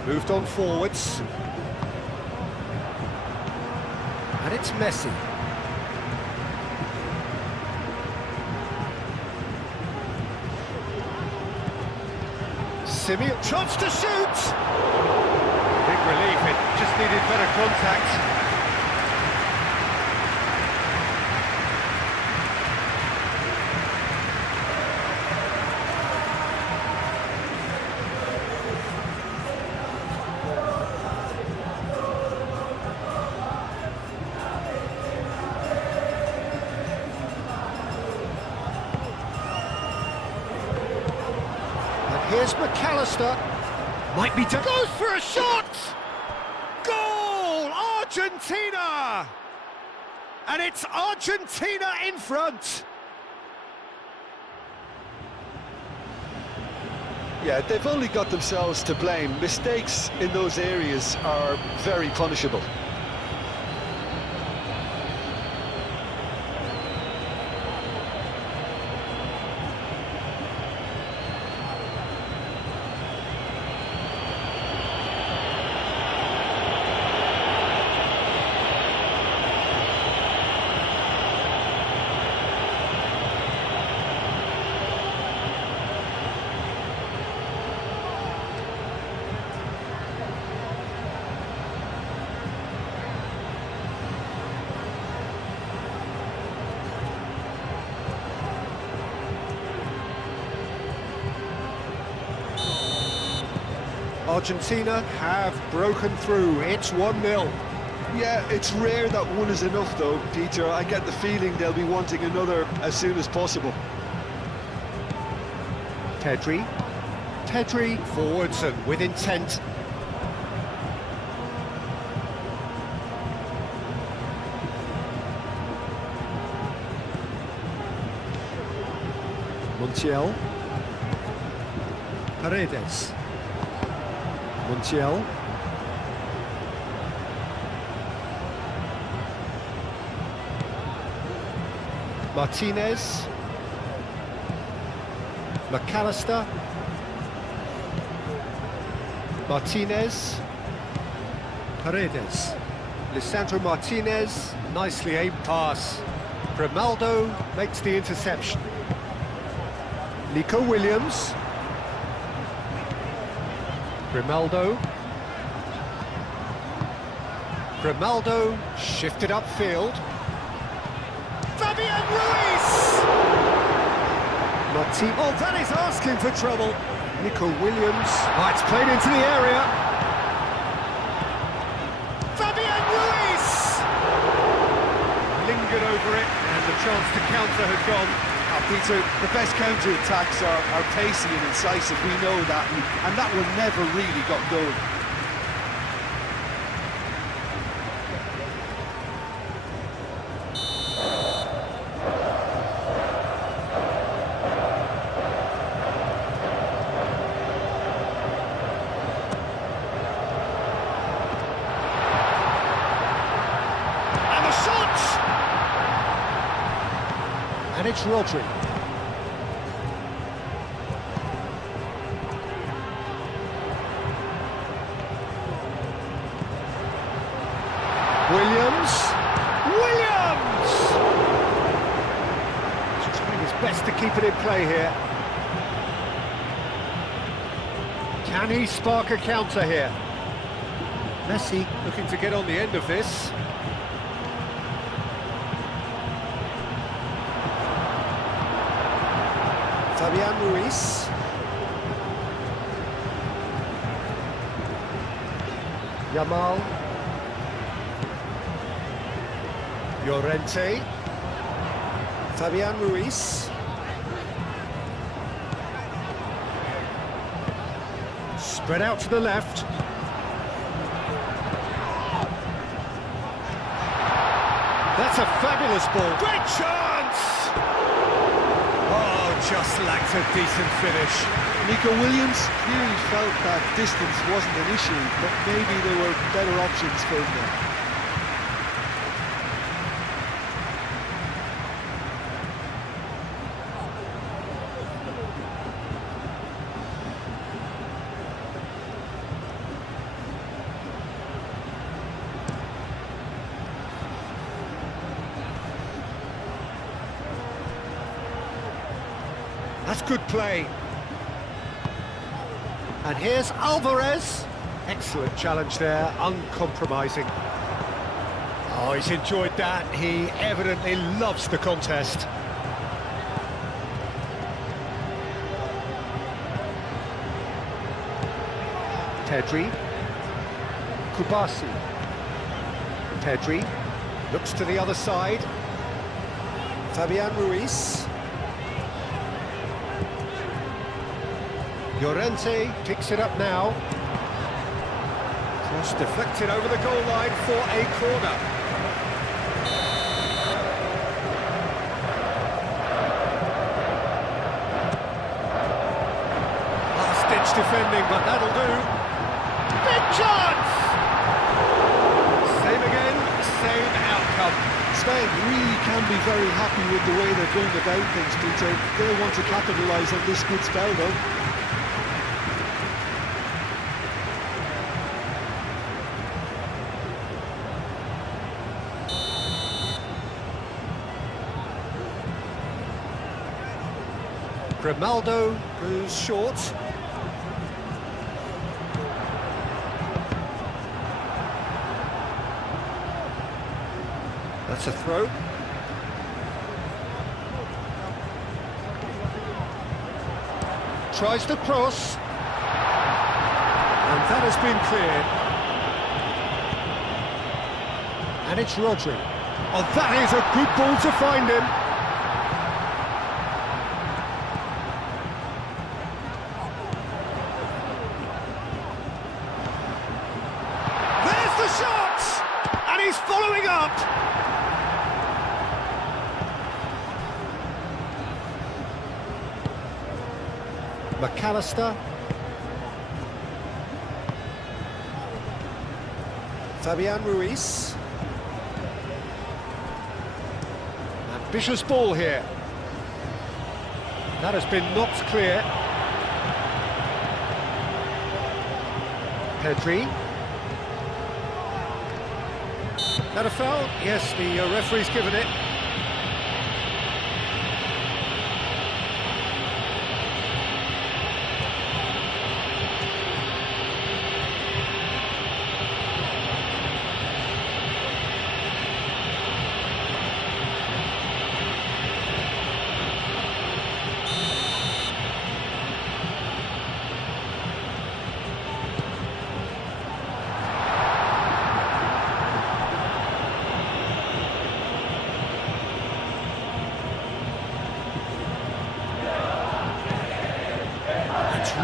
Moved on forwards. And it's Messi. Simeone, chance to shoot! Big relief, it just needed better contact. Here's McAllister. Might be to goes for a shot! Goal! Argentina! And it's Argentina in front. Yeah, they've only got themselves to blame. Mistakes in those areas are very punishable. Argentina have broken through. It's 1-0. Yeah, it's rare that one is enough though, Peter. I get the feeling they'll be wanting another as soon as possible. Pedri Pedri forwards and with intent. Montiel. Paredes. Montiel. Martinez. McAllister. Martinez. Paredes. Lisandro Martinez. Nicely aimed pass. Grimaldo makes the interception. Nico Williams. Grimaldo. Grimaldo shifted upfield. Fabian Ruiz! Oh, that is asking for trouble. Nico Williams. Oh, it's played into the area. Fabian Ruiz! Lingered over it, and the chance to counter had gone. Peter, the best counter-attacks are pacey and incisive, we know that, and that one never really got going. And the shot! And it's Rodri. Williams! He's trying his best to keep it in play here. Can he spark a counter here? Messi looking to get on the end of this. Fabian Ruiz. Yamal. Llorente. Fabian Ruiz. Spread out to the left. That's a fabulous ball. Great chance! Oh, just lacked a decent finish. Nico Williams clearly felt that distance wasn't an issue, but maybe there were better options for him there. That's good play. And here's Alvarez. Excellent challenge there, uncompromising. Oh, he's enjoyed that. He evidently loves the contest. Pedri. Kubasi. Pedri. Looks to the other side. Fabian Ruiz. Llorente picks it up now. Cross deflected over the goal line for a corner. Last-ditch defending, but that'll do. Big chance! Same again, same outcome. Spain really can be very happy with the way they're going about things, Peter. They'll want to capitalise on this good spell, though. Grimaldo goes short. That's a throw. Tries the cross. And that has been cleared. And it's Rodri. Oh, that is a good ball to find him. up! McAllister. Fabian Ruiz. Ambitious ball here. That has been knocked clear. Pedri. That a foul? Yes, the referee's given it.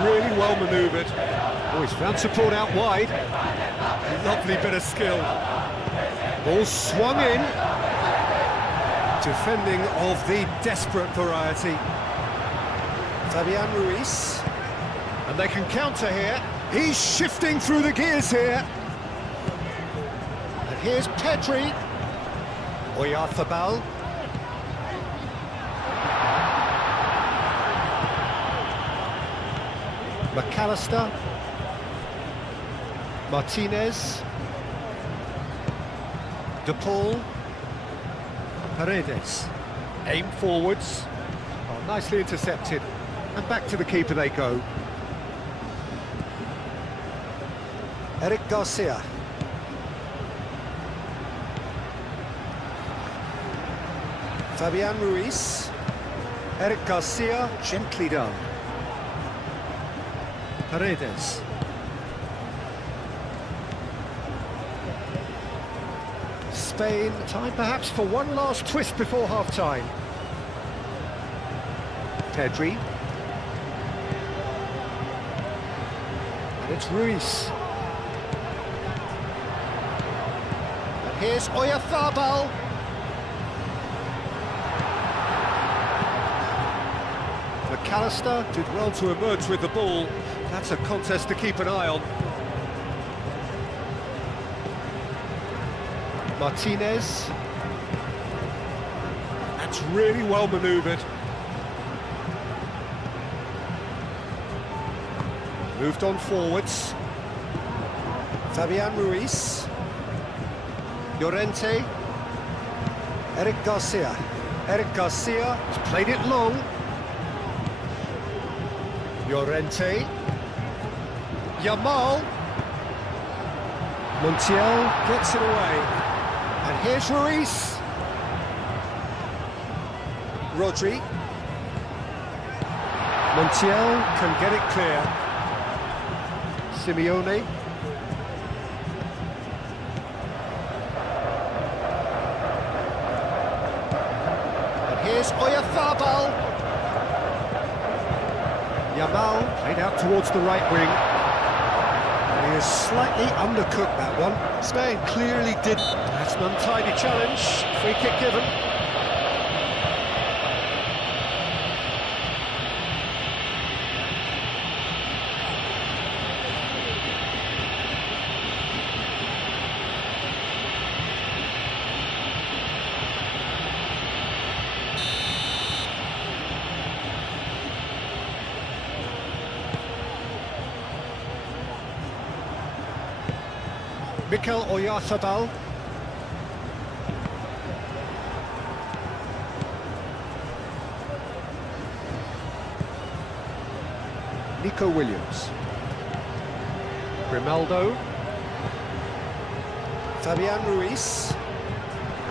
Really well manoeuvred. Oh, he's found support out wide. Lovely bit of skill. Ball swung in. Defending of the desperate variety. Fabian Ruiz. And they can counter here. He's shifting through the gears here. And here's Pedri. Oyarzabal. McAllister, Martinez, De Paul, Paredes, aim forwards, oh, nicely intercepted, and back to the keeper they go. Eric Garcia. Fabian Ruiz, Eric Garcia, gently done. Paredes. Spain, time perhaps for one last twist before half-time. Pedri. And it's Ruiz. And here's Oyarzabal. McAllister did well to emerge with the ball. That's a contest to keep an eye on. Martinez. That's really well manoeuvred. Moved on forwards. Fabian Ruiz. Llorente. Eric Garcia. Eric Garcia has played it long. Llorente. Yamal. Montiel gets it away. And here's Ruiz. Rodri. Montiel can get it clear. Simeone. And here's Oyarzabal. Yamal played out towards the right wing. And he has slightly undercooked that one. Spain clearly did. That's an untidy challenge. Free kick given. Mikel Oyarzabal. Nico Williams. Grimaldo. Fabian Ruiz.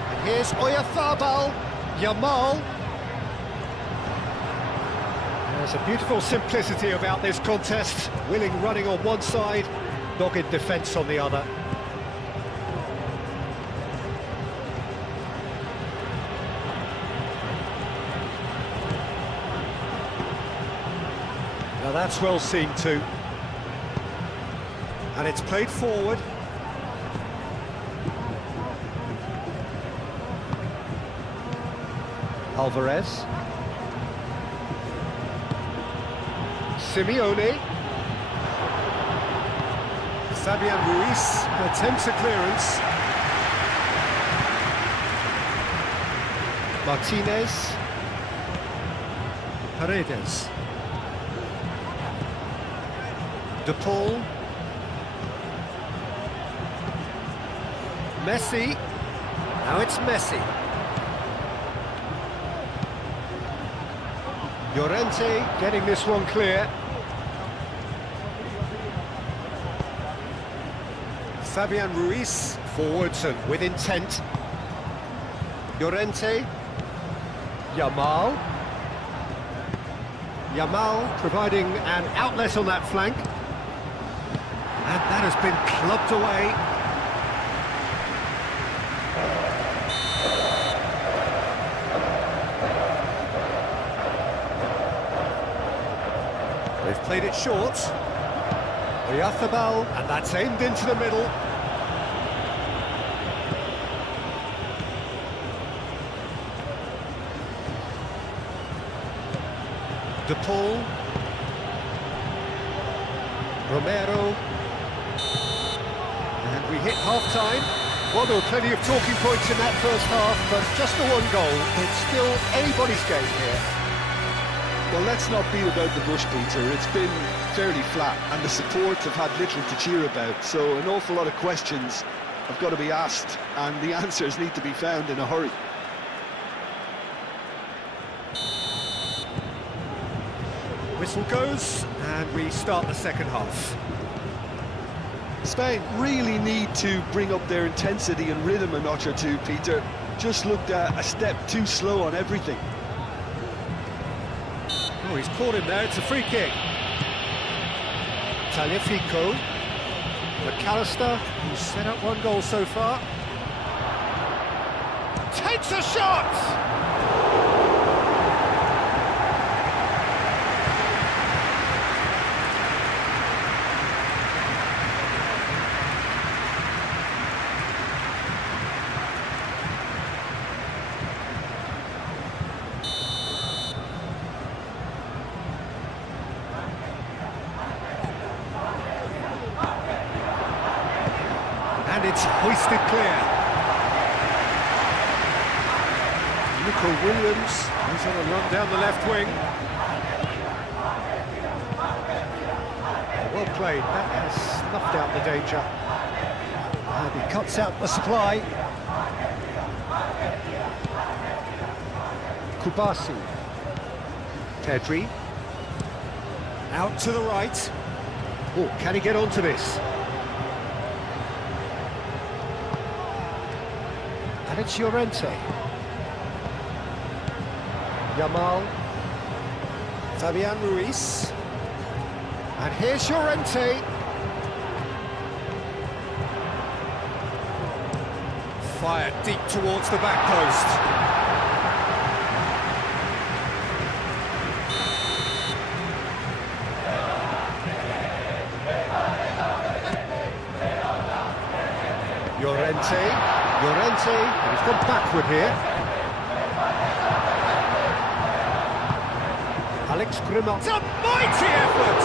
And here's Oyarzabal. Yamal. There's a beautiful simplicity about this contest. Willing running on one side, dogged defence on the other. Now that's well seen too. And it's played forward. Alvarez. Simeone. Fabian Ruiz attempts a clearance. Martinez. Paredes. De Paul. Messi. Now it's Messi. Llorente getting this one clear. Fabian Ruiz forwards and With intent. Llorente. Yamal. Yamal providing an outlet on that flank. And that has been clubbed away. they've played it short. Oyarzábal, And that's aimed into the middle. De Paul. Romero. And we hit half-time. Well, there were plenty of talking points in that first half, but just the one goal. It's still anybody's game here. Well, let's not beat about the bush, Peter. It's been fairly flat, and the support have had little to cheer about. So an awful lot of questions have got to be asked, and the answers need to be found in a hurry. Whistle goes, and we start the second half. Spain really need to bring up their intensity and rhythm a notch or two, Peter. Just looked a step too slow on everything. Oh, he's caught him there, it's a free kick. Tagliafico. McAllister, who's set up one goal so far. Takes a shot! And it's hoisted clear. Nico Williams. He's on a run down the left wing. Well played, that has snuffed out the danger. And he cuts out the supply. Kubasi. Pedri. Out to the right. Oh, can he get onto this? And it's Llorente. Yamal. Fabian Ruiz. And here's Llorente. Fired deep towards the back post. Llorente, and he's gone backward here. Alex Grimal. It's a mighty effort!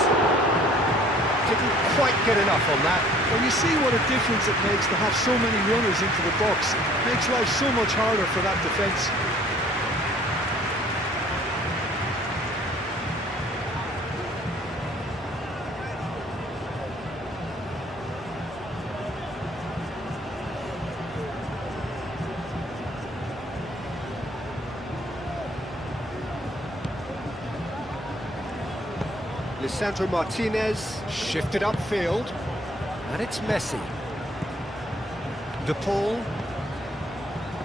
Didn't quite get enough on that. Well, you see what a difference it makes to have so many runners into the box. It makes life so much harder for that defence. Lisandro Martinez shifted upfield, and it's Messi. De Paul,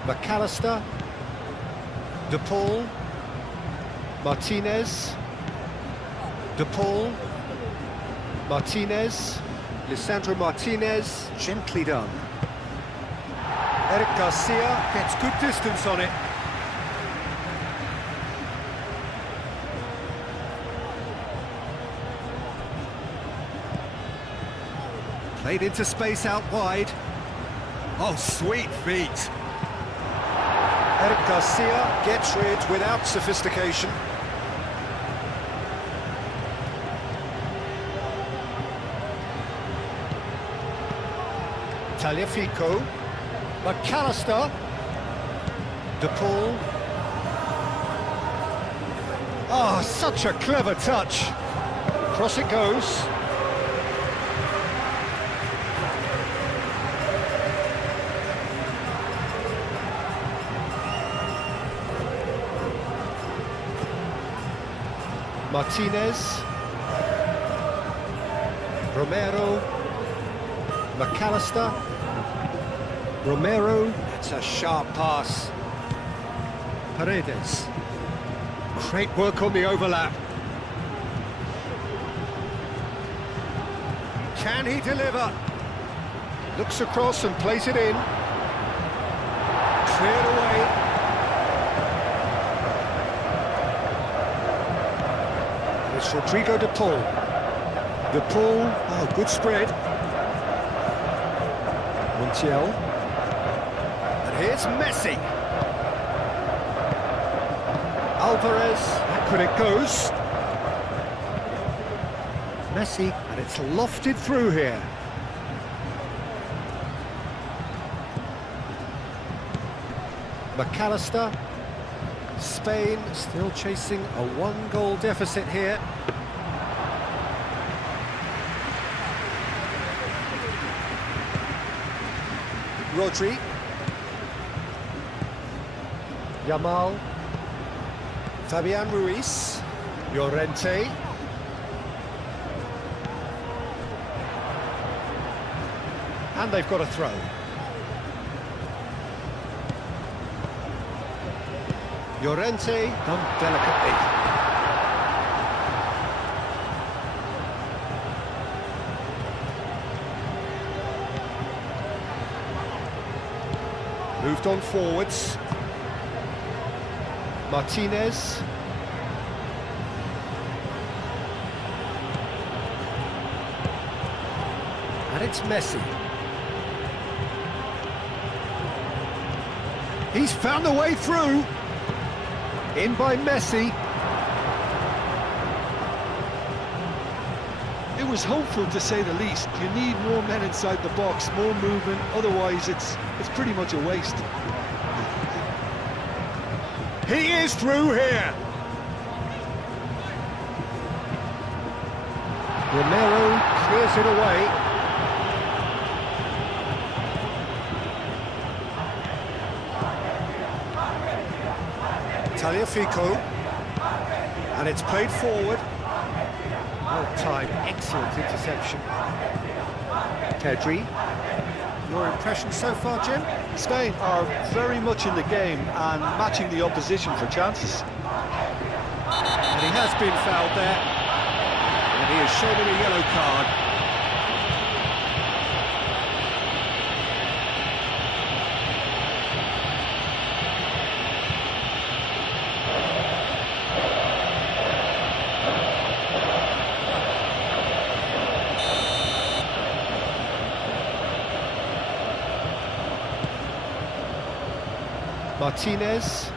McAllister, De Paul, Martinez, De Paul, Martinez, Lisandro Martinez, Gently done. Eric Garcia gets good distance on it. Played into space out wide. Oh, sweet feet. Eric Garcia gets rid without sophistication. Tagliafico, McAllister, De Paul. Oh, such a clever touch. Cross it goes. Martinez, Romero, McAllister, Romero, that's a sharp pass. Paredes, great work on the overlap. Can he deliver? Looks across and plays it in. Cleared away. It's Rodrigo De Paul. De Paul, oh, good spread. Montiel. And here's Messi. Alvarez, back when it goes. Messi, and it's lofted through here. McAllister. Spain still chasing a one-goal deficit here. Rodri. Yamal. Fabian Ruiz. Llorente. And they've got a throw. Llorente done delicately. Moved on forwards. Martinez. And it's Messi. He's found the way through. In by Messi. It was hopeful, to say the least. You need more men inside the box, more movement, otherwise it's pretty much a waste. He is through here. Romero clears it away. Tagliafico, and it's played forward. Well timed, excellent interception. Pedri, your impression so far, Jim? Spain are very much in the game and matching the opposition for chances. And he has been fouled there, and he is shown a yellow card. Martinez,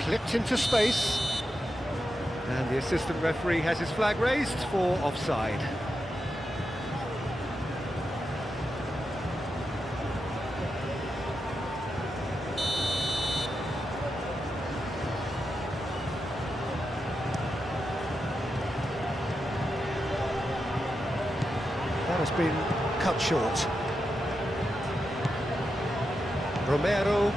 clipped into space, and the assistant referee has his flag raised for offside. That has been cut short. Romero.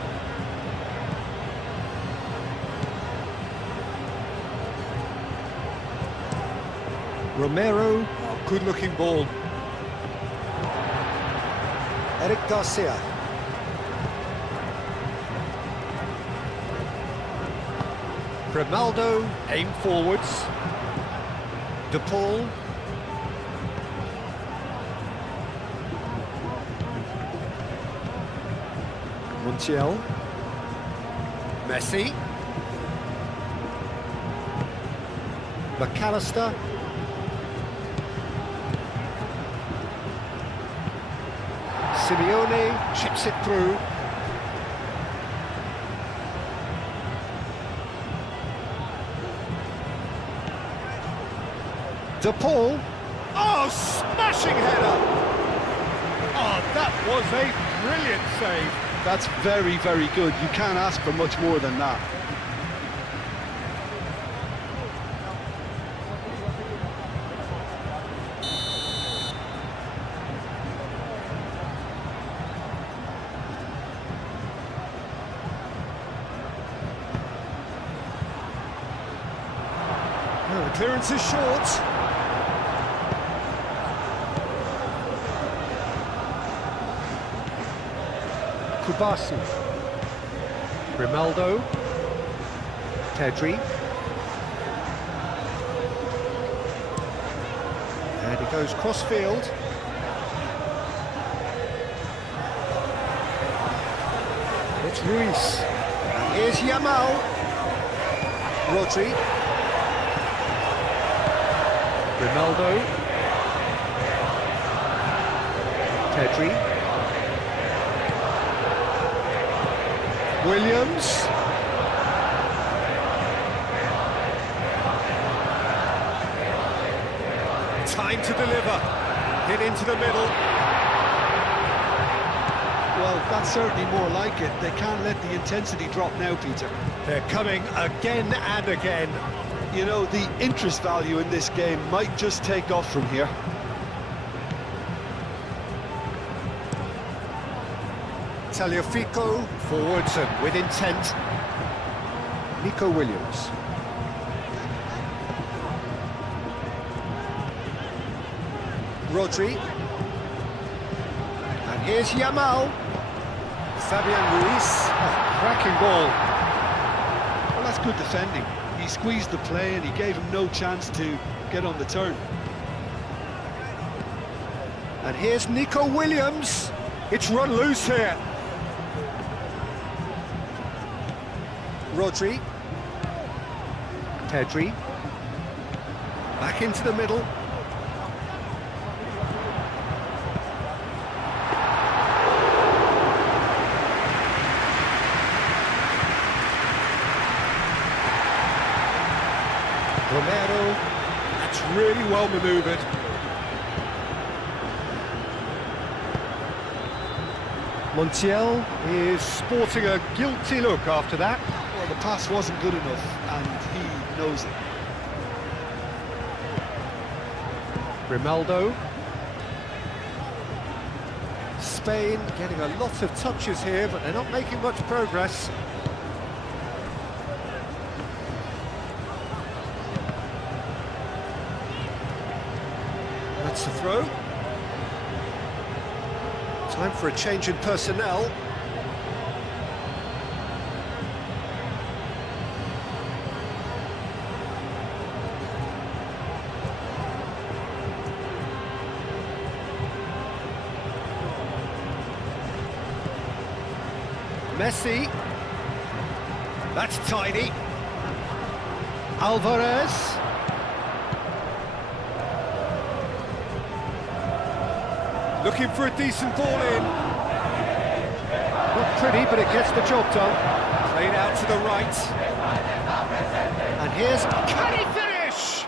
Romero, oh, good-looking ball. Eric Garcia. Grimaldo, aim forwards. De Paul. Montiel. Messi. McAllister. Simeone chips it through. De Paul. Oh, smashing header! Oh, that was a brilliant save. That's very, very good. You can't ask for much more than that. Oh, the clearance is short. Kubasi, Grimaldo, Pedri, and he goes cross-field. It's Ruiz, and here's Yamal, Rodri, Grimaldo, Pedri, Williams, time to deliver, hit into the middle. Well, that's certainly more like it. They can't let the intensity drop now, Peter. They're coming again and again. You know, the interest value in this game might just take off from here. Tagliafico forwards and with intent. Nico Williams. Rodri. And here's Yamal. Fabian Ruiz. Oh, cracking ball. Well, that's good defending. He squeezed the play and he gave him no chance to get on the turn. And here's Nico Williams. It's run loose here. Rodri, Pedri, back into the middle. Romero, that's really well manoeuvred. Montiel is sporting a guilty look after that. Well, the pass wasn't good enough, and he knows it. Grimaldo. Spain getting a lot of touches here, but they're not making much progress. That's the throw. Time for a change in personnel. Messi. That's tidy. Alvarez. Looking for a decent ball in. Not pretty, but it gets the job done. Played out to the right. And here's... Can he finish?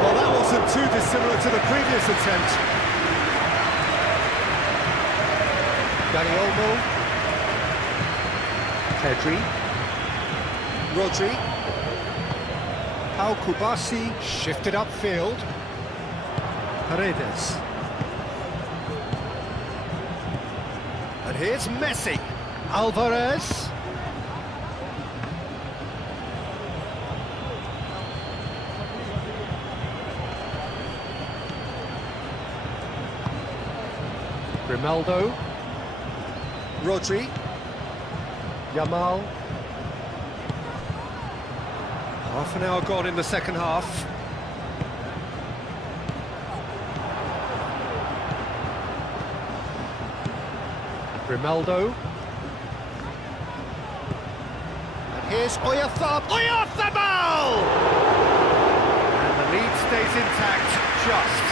Well, that wasn't too dissimilar to the previous attempt. Dani Olmo. Pedri. Rodri. Pau Kubasi shifted upfield. Paredes. And here's Messi. Alvarez. Grimaldo. Rodri. Yamal. Half an hour gone in the second half. Grimaldo. And here's Oyarzabal! And the lead stays intact, just.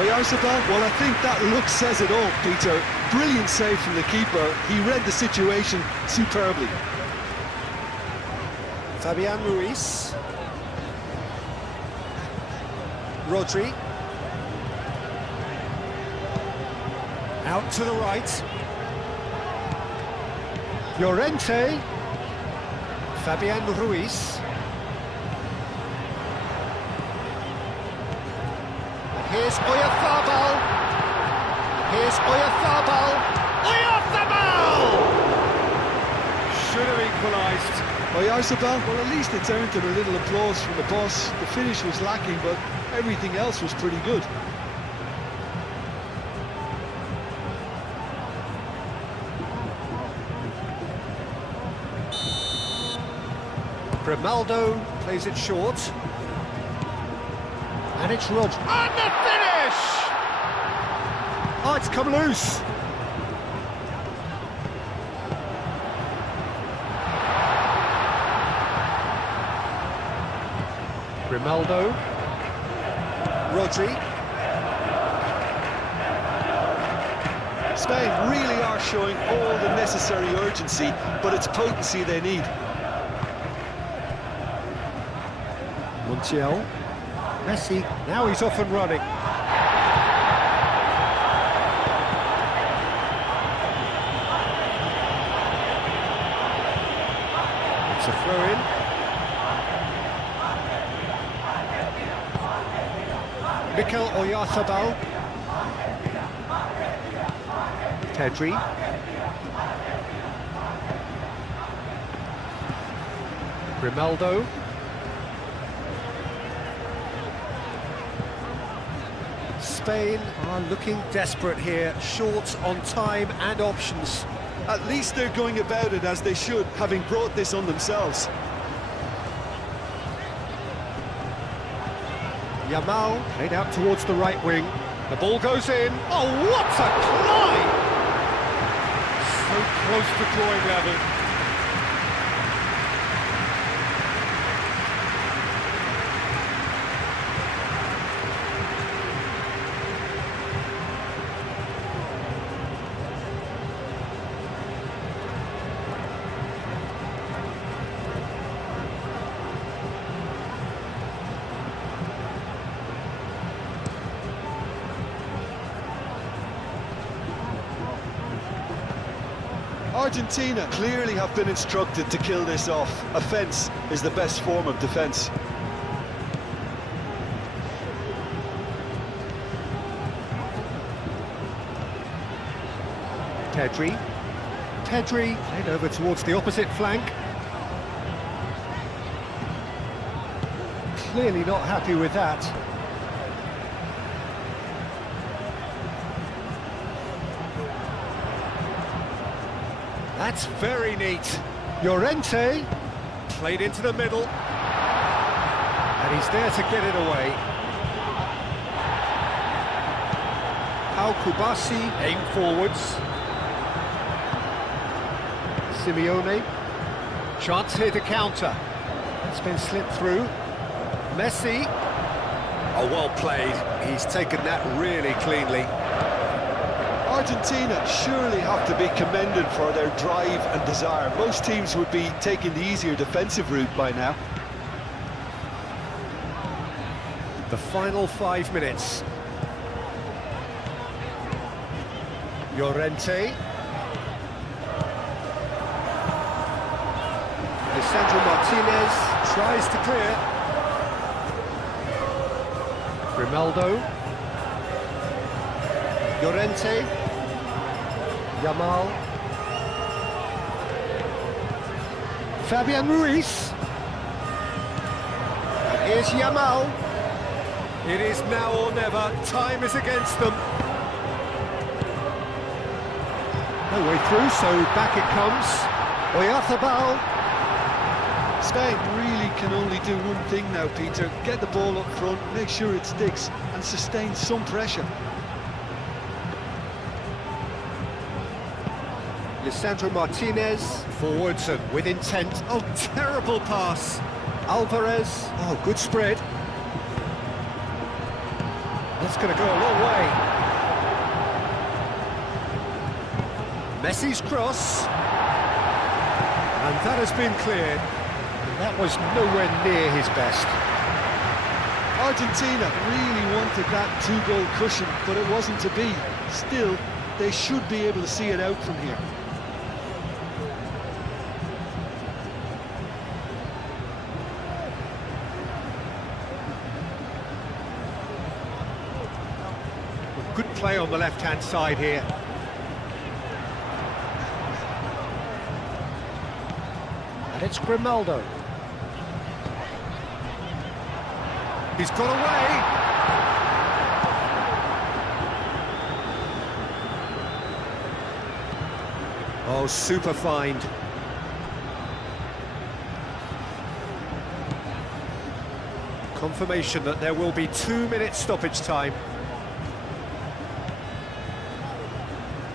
Oyarzabal, well, I think that look says it all, Peter. Brilliant save from the keeper. He read the situation superbly. Fabian Ruiz. Rodri. Out to the right. Llorente. Fabian Ruiz. And here's Oyarzabal. Here's Oyarzabal. Oyarzabal! Should have equalised. Oyarzabal, well, at least it's earned him a little applause from the boss. The finish was lacking, but everything else was pretty good. Grimaldo plays it short. And it's Rodri. And the finish! Oh, it's come loose. Grimaldo. Rodri. Spain really are showing all the necessary urgency, but it's potency they need. Montiel. Messi. Now he's off and running. It's a throw-in. Mikel Oyarzabal. Pedri. Grimaldo. Spain are looking desperate here, short on time and options. At least they're going about it as they should, having brought this on themselves. Yamal played out towards the right wing. The ball goes in. Oh, what a climb! So close to drawing level. Argentina clearly have been instructed to kill this off. Offence is the best form of defence. Pedri. Pedri played over towards the opposite flank. Clearly not happy with that. That's very neat. Llorente played into the middle. And he's there to get it away. Pau Kubasi aimed forwards. Simeone. Chance here to counter. It's been slipped through. Messi. Oh, well played. He's taken that really cleanly. Argentina surely have to be commended for their drive and desire. Most teams would be taking the easier defensive route by now. The final 5 minutes. Llorente. Lisandro Martinez tries to clear. Grimaldo. Llorente. Yamal. Fabian Ruiz. And here's Yamal. It is now or never. Time is against them. No way through, so back it comes. Oyarzabal. Spain really can only do one thing now, Peter. Get the ball up front, make sure it sticks, and sustain some pressure. Lisandro Martinez, forwards and with intent. Oh, terrible pass. Alvarez, oh, good spread. That's going to go a long way. Messi's cross. And that has been cleared. And that was nowhere near his best. Argentina really wanted that two-goal cushion, but it wasn't to be. Still, they should be able to see it out from here. Good play on the left-hand side here. And it's Grimaldo. He's got away. Oh, super find. Confirmation that there will be 2 minutes stoppage time.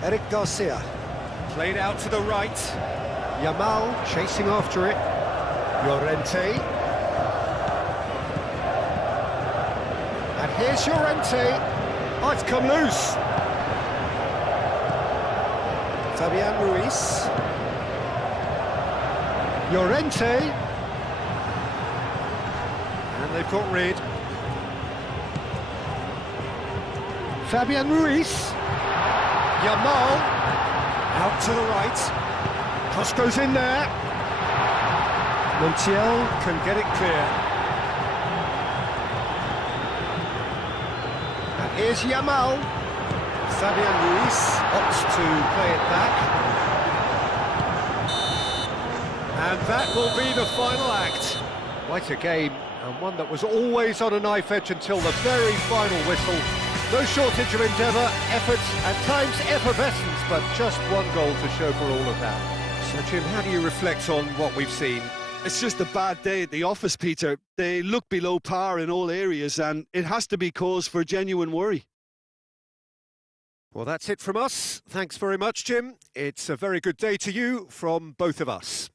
Eric Garcia. Played out to the right. Yamal chasing after it. Llorente. And here's Llorente. Oh, it's come loose. Fabian Ruiz. Llorente. And they've got rid. Fabian Ruiz. Yamal. Out to the right. Cross goes in there. Montiel can get it clear. And here's Yamal. Fabian Ruiz opts to play it back. And that will be the final act. Quite a game, and one that was always on a knife edge until the very final whistle. No shortage of endeavour, effort, at times effervescence, but just one goal to show for all of that. So, Jim, how do you reflect on what we've seen? It's just a bad day at the office, Peter. They look below par in all areas, and it has to be cause for genuine worry. Well, that's it from us. Thanks very much, Jim. It's a very good day to you from both of us.